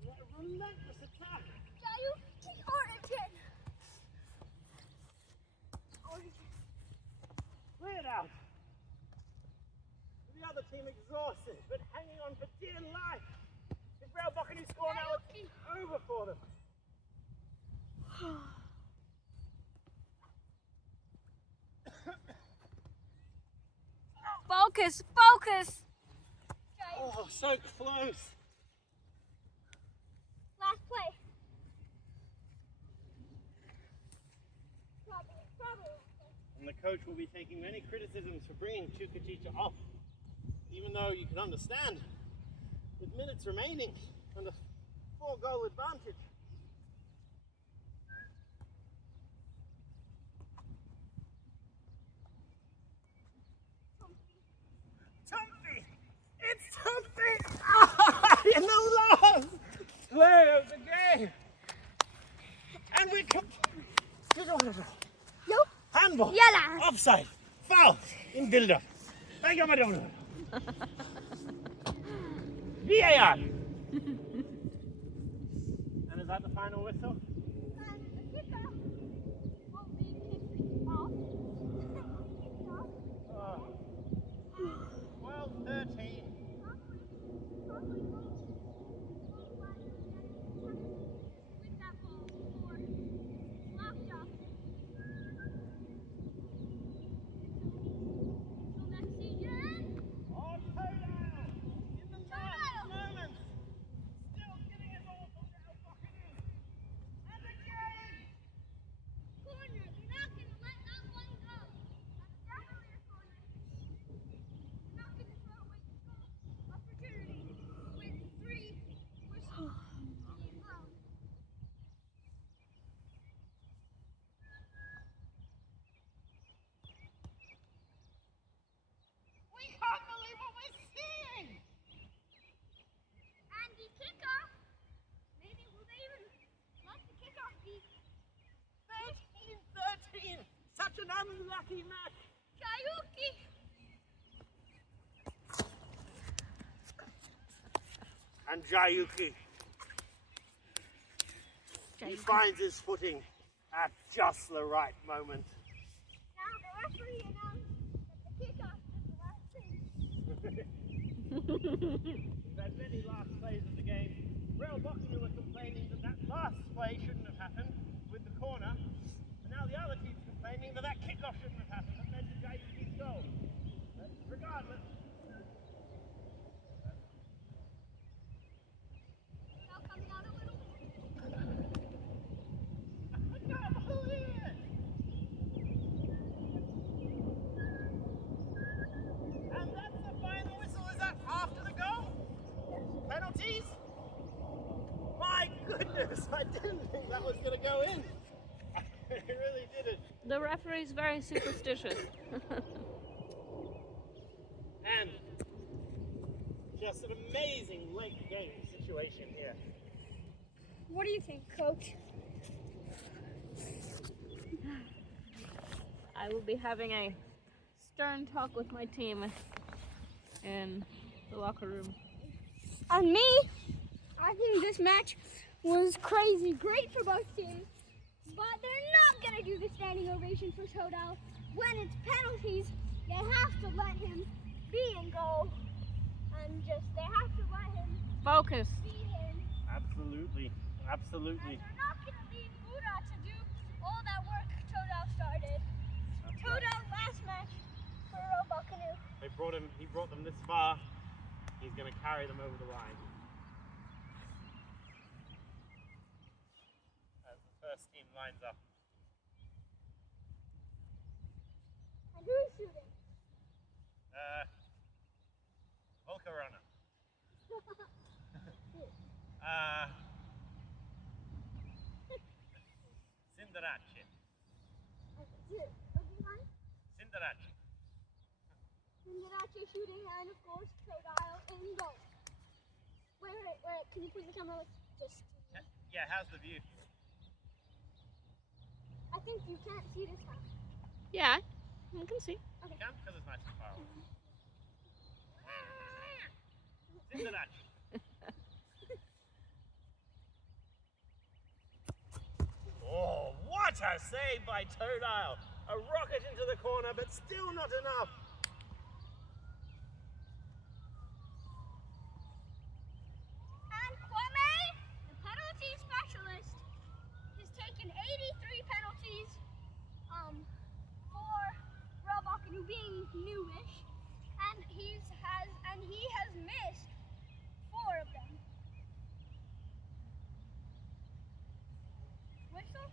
What a relentless attack. Chewkacicia, origin. Origin. Cleared out. The other team exhausted, but hanging on for dear life. If Boccanou score now, it's over for them. Focus, focus! Oh, so close. Last play. Probably. And the coach will be taking many criticisms for bringing Chewkacicia off, even though you can understand, with minutes remaining and a 4-goal advantage. Tumpy! It's Tumpy! Ah, in the last play of the game! And we come. Jo. Handball! Jalla. Offside! Foul! In Bilder! VAR! And is that the final whistle? And the kicker will be kicked off. Kicked off. Oh. 12-13. Probably will with that ball for locked up. Until next season. Oh, Todile! In the last moments! Still getting it all from now, Boccanou! And again! Corner. You're not going to let that one go. That's definitely a corner. You're not going to throw away the goal opportunity with 3 whistles being blown. We can't believe what we're seeing! And the kickoff. Maybe will they even let the kickoff be 13-13! Such an unlucky match! Chewkacicia? And Chewkacicia. He finds his footing at just the right moment. Now the referee announced that the kickoff is the last thing. We've had many last plays of the game. Real Boccanou were complaining that that last play shouldn't have happened with the corner. And now the other team's complaining that that kickoff shouldn't have happened. That led to Chewkacia's goal. But regardless, Now coming out a little. I can't believe it! And that's the final whistle. Is that after the goal? Penalties? My goodness, I didn't think that was going to go in. I really didn't. The referee's very superstitious. And just an amazing late game situation here. What do you think, Coach? I will be having a stern talk with my team in the locker room. And me, I think this match was crazy, great for both teams, but they're not going to do the standing ovation for Todile. When it's penalties, they have to let him be in goal, and they have to let him Focus. be in. Absolutely, absolutely. And they're not going to leave Buddha to do all that work Todile started. Todile last match for Boccanou. He brought them this far. He's going to carry them over the line. As the first team lines up. And who's shooting? Volcarona. Sindarace. Sindarace. Sindarace shooting, and of course Todile in goal. Wait, can you put the camera just... Yeah, how's the view? I think you can't see this half. Yeah, you can see. You can, because it's nice and far away. Sindarace. Oh, what a save by Todile! A rocket into the corner, but still not enough. And Kwame, the penalty specialist, has taken 83 penalties for Boccanou being newish, and he has missed 4 of them. Whistle?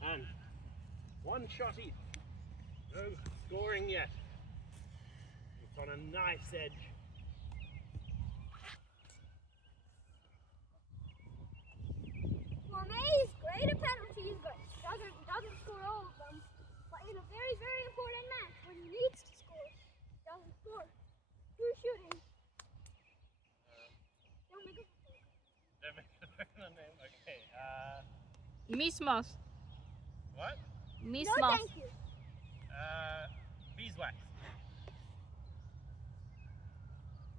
And one shot each. No scoring yet. It's on a nice edge. Kwame's great at penalties, but doesn't score all of them. But in a very, very important match when he needs to score, doesn't score. Who's shooting? Don't make a Don't make it a name. Okay. Mismos. What? Mismos. No, thank you. Beeswax.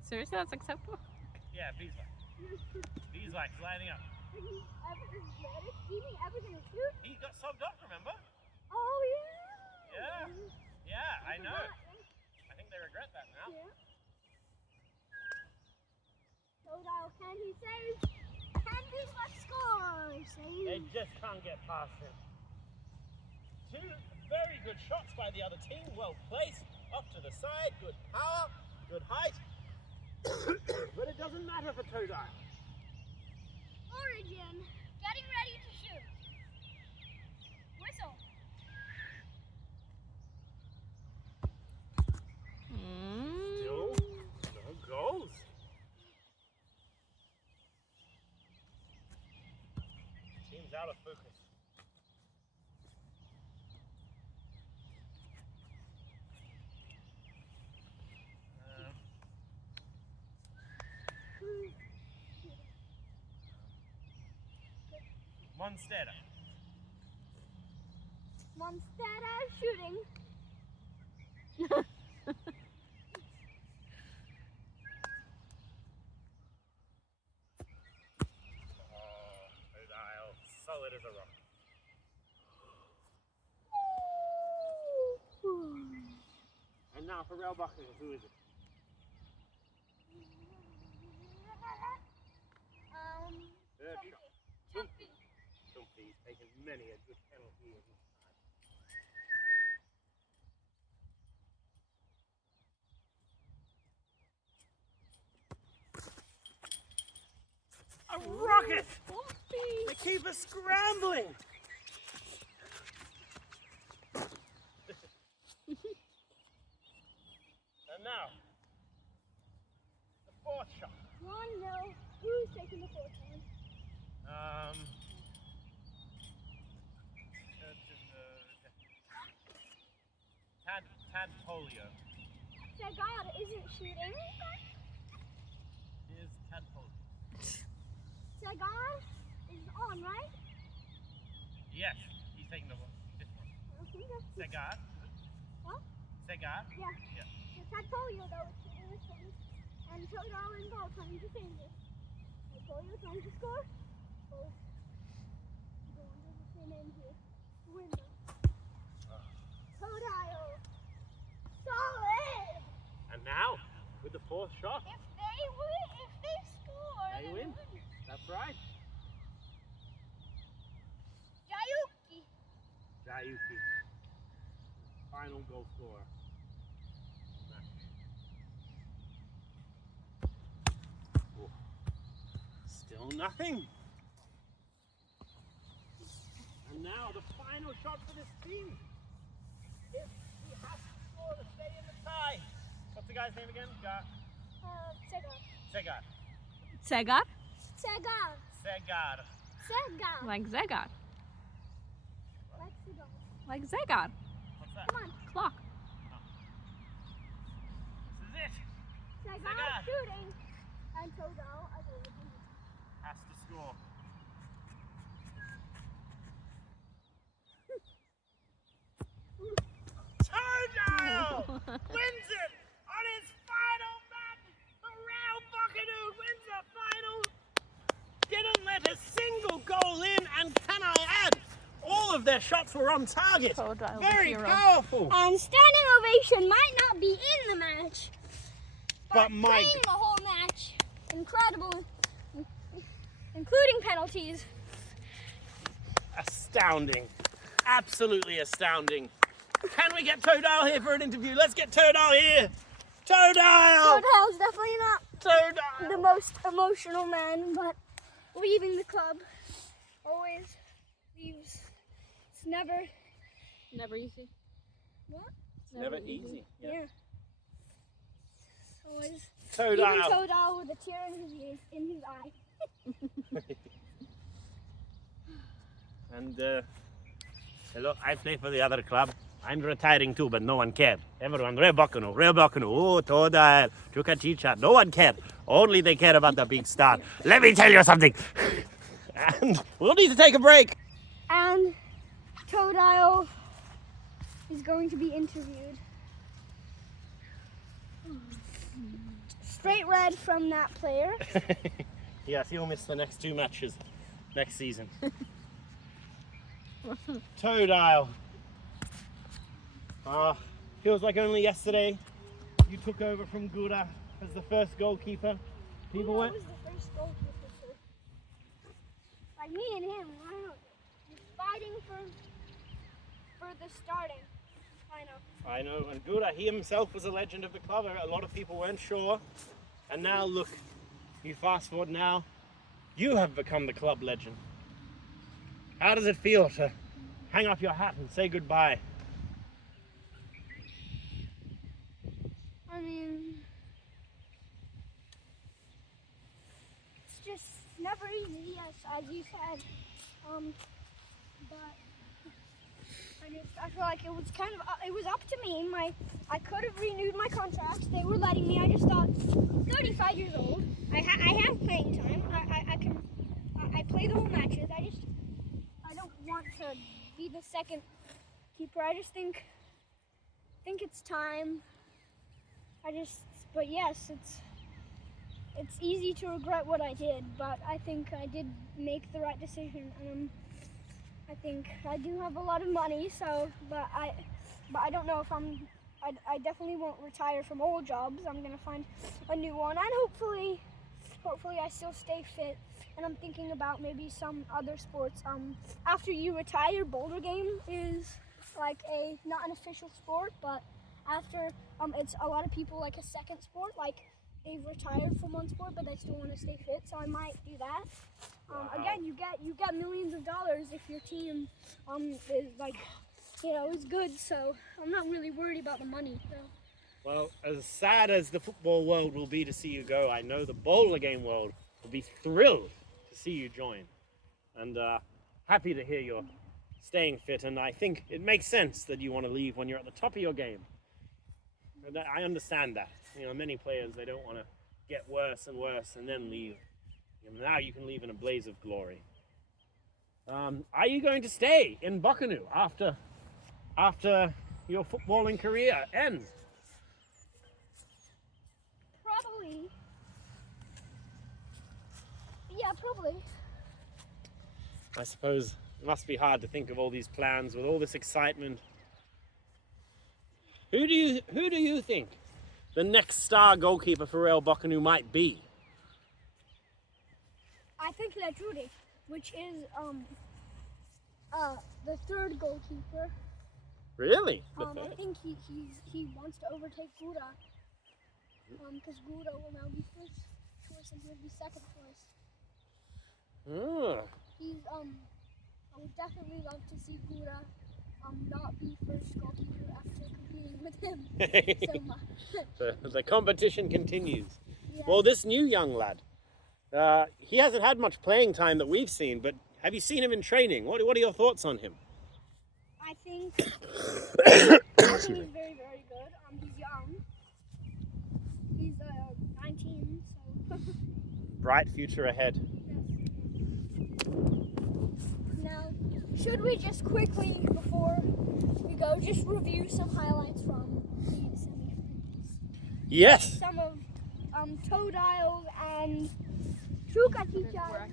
Seriously, that's acceptable? Yeah, beeswax. Beeswax lining up. Everything is shoot. He got subbed off, remember? Oh yeah. Yeah, I know. I think they regret that now. Yeah. Todile, can he save? Can he score? Save. They just can't get past him. 2 very good shots by the other team, well placed, off to the side, good power, good height. But it doesn't matter for Todile. Origin, getting ready to shoot. Whistle. Still no goals. Team's out of focus. Monstera. Monstera shooting. Todile, solid as a rock. And now for Boccanou, who is it? Third shot. He's taken many a good penalty in his time. A rocket! The keeper scrambling! And now, the 4th shot. 1-0. Who's taking the 4th one? Tadpolio. Segada isn't shooting. Here's Tadpolio. Segada is on, right? Yes, he's taking the 5th one. Okay, that's Segar. What? Segar. Yeah. Yeah. The Tadpolio though is shooting this thing. And Todile and Ball trying to change it. Tadpolio trying to score. Both going to the same end here. Window. Todile. Solid! now with the fourth shot. If they score, They then win. That's right. Jayuki. Jayuki, final goal scorer. Oh, still nothing. And now the final shot for this team. If he has to score to stay in the tie. What's the guy's name again? Segar. Segar? Segar. Segar. Segar. Like Zegar. Like Segar. Like Zegar. What's that? Come on. Clock. This is it. Segar Segar. shooting. And Todile as a Has to score. Todile wins it on his final match. The Real Boccanou wins the final. Didn't let a single goal in, and can I add, all of their shots were on target. Todile, the Very hero. powerful. And standing ovation might not be in the match, But my playing the whole match, incredible, including penalties. astounding. Absolutely astounding. Can we get Todile here for an interview? Let's get Todile here. Todile! Todile's definitely not Todile! the most emotional man, but leaving the club always leaves. It's never. Never easy. What? Never easy. Yeah. Always. Todile. Even Todile with a tear in his eye. And hello, I play for the other club. I'm retiring too, but no one cared. Everyone, Real Boccanou, oh, Todile, Chewkacicia, no one cared. Only they care about the big star. Let me tell you something. And we'll need to take a break. And Todile is going to be interviewed. Straight red from that player. Yes, he'll miss the next 2 matches next season. Todile. Feels like only yesterday you took over from Gura as the first goalkeeper. People went. was the first goalkeeper. Like me and him, I don't know. He's fighting for the starting. I know. And Gura, he himself was a legend of the club. A lot of people weren't sure. And now look, you fast forward now, you have become the club legend. How does it feel to hang up your hat and say goodbye? I mean, it's just never easy, yes, as you said. But I feel like it was kind of it was up to me. I could have renewed my contract. They were letting me. I just thought, 35 years old. I have playing time. I play the whole matches. I don't want to be the second keeper. I just think it's time. But yes, it's easy to regret what I did, but I think I did make the right decision, and I think I do have a lot of money, but I don't know if I definitely won't retire from old jobs. I'm gonna find a new one, and hopefully I still stay fit. And I'm thinking about maybe some other sports. After you retire, boulder game is like not an official sport, but after it's a lot of people like a second sport, like they've retired from one sport but they still want to stay fit, so I might do that. Again, you get millions of dollars if your team is like, is good, so I'm not really worried about the money. So. Well, as sad as the football world will be to see you go, I know the bowler game world will be thrilled to see you join, and happy to hear you're staying fit, and I think it makes sense that you want to leave when you're at the top of your game. And I understand that. Many players, they don't want to get worse and worse and then leave. Now you can leave in a blaze of glory. Are you going to stay in Boccanou after your footballing career ends? Probably. Yeah, probably. I suppose it must be hard to think of all these plans with all this excitement. Who do you think the next star goalkeeper for Real Boccanou might be? I think Ledrudy, which is the third goalkeeper. Really? The I third? think he wants to overtake Gouda. Because Gouda will now be first choice and he'll be second choice. Ah. I would definitely love to see Gouda not be first goalkeeper after competing with him so much. The competition continues. Yeah. Well, this new young lad, he hasn't had much playing time that we've seen, but have you seen him in training? What are your thoughts on him? I think he's very, very good. He's young. He's 19, so Bright future ahead. yes. Now, should we just quickly, before we go, just review some highlights from the semifinals? Yes! Some of Todile and Chewkacicia,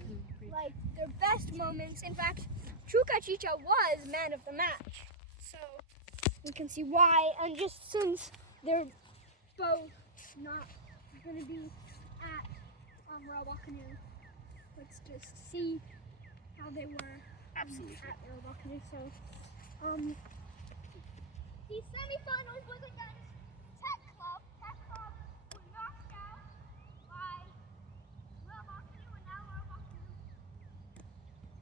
like their best moments. In fact, Chewkacicia was man of the match, so you can see why. And just since they're both not going to be at Real Boccanou, let's just see how they were Absolutely. at Real Boccanou. So, the semifinals was against Tech Club. Tech Club were knocked out by Real Boccanou, and now Real Boccanou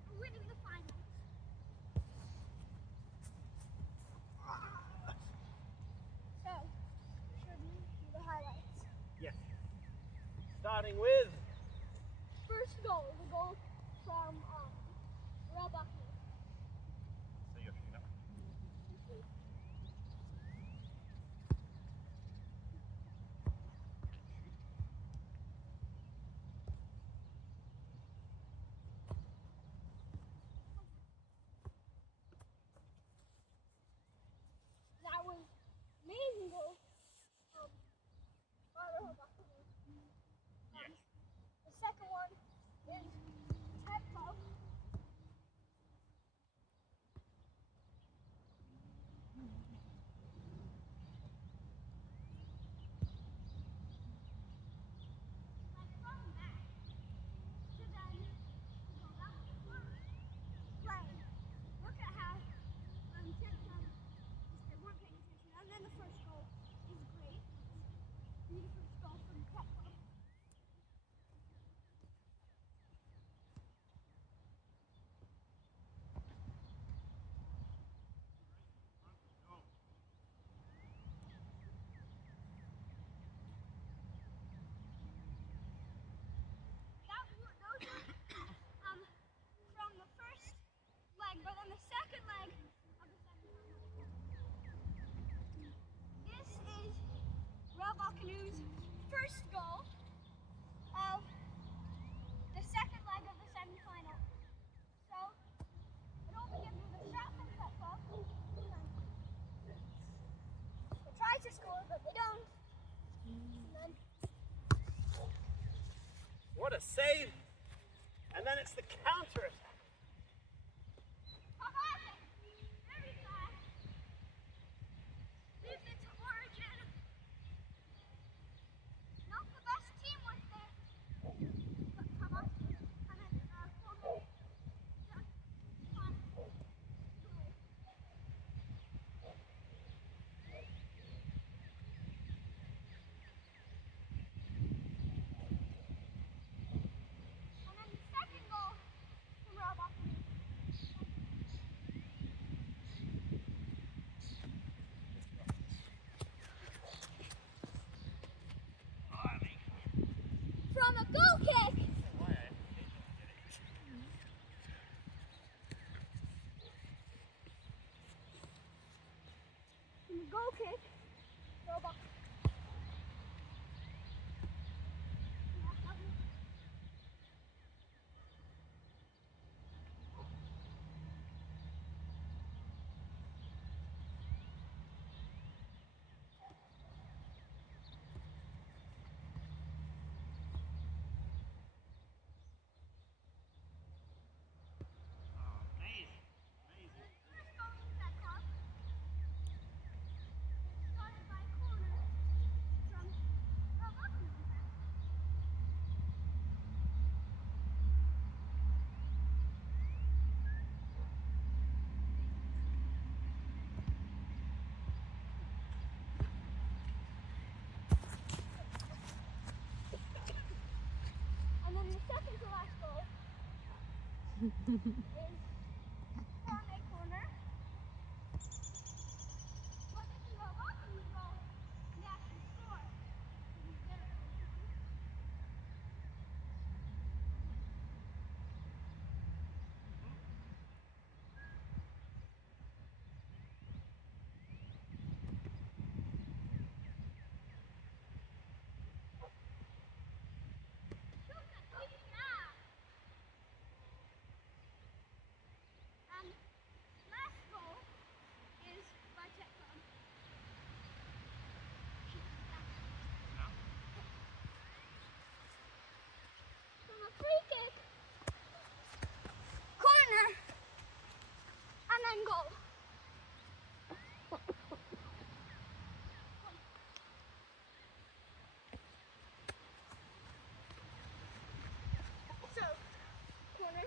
are winning the finals. So, should we do the highlights? Yes. Starting with... First goal, the goal from Real Boccanou. That was amazing goal by Real Boccanou. The second one is Tech Club. Like from that to then go that was the first play. Look at how Tech Club just they weren't paying attention. And then the first goal is great. The first goal from Tech Club. Those were from the first leg, but then the second leg of the semifinal. This is Real Boccanou's first goal of the second leg of the semifinal. So it all begins with a shot from Tech Club. They try to score, but they don't. And then What a save! And then it's the counter attack. very fast. Leaves it to Origin. Not the best teamwork there. But Tabasco, and then Fulham. And then the second goal from Real Boccanou. From a goal kick. From a goal kick. Real Boccanou. from a corner. But this is a walking goal. That's the score. And last goal is by Chewkacicia. From a free kick, corner, and then goal. So, corner.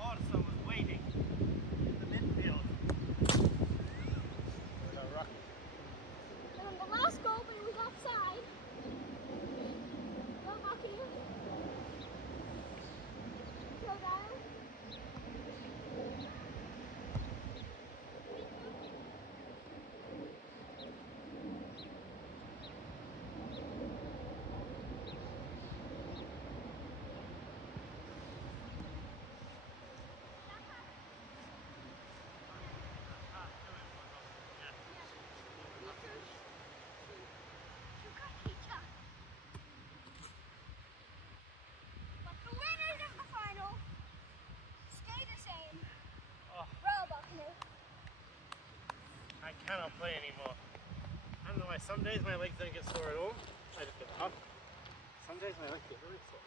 Orso was waiting in the midfield. And then the last goal, but it was offside. Go Boccanou. Todile. Chewkacicia. But the winners of the final stay the same. Oh. Boccanou. I cannot play anymore. I don't know why. Some days my legs don't get sore at all. I just get up. Some days my legs get really sore.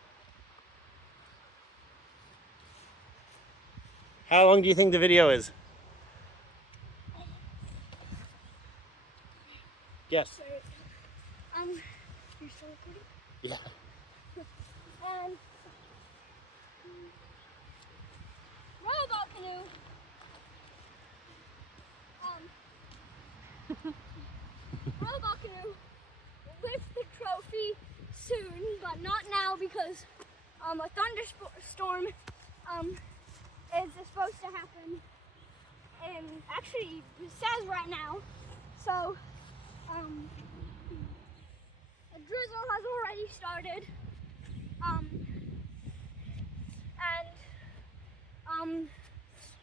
How long do you think the video is? Yes. Sorry. You're still recording? Yeah. And Boccanou. Boccanou will lift the trophy soon, but not now because a thunderstorm is supposed to happen. And actually, it says right now. So, a drizzle has already started.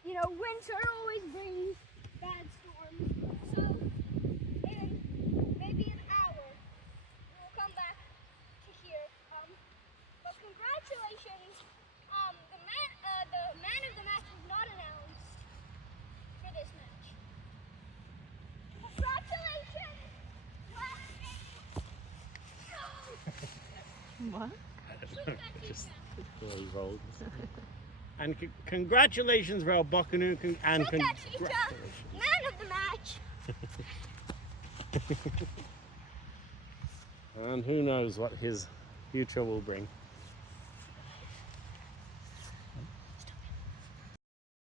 You know, winter always brings bad storms. So, in maybe an hour, we'll come back to here. But congratulations. The man of the match was not announced for this match. Congratulations. What? Just really rolled. And congratulations, Raul Boccanou, and Chewkacicia, man of the match. and who knows what his future will bring.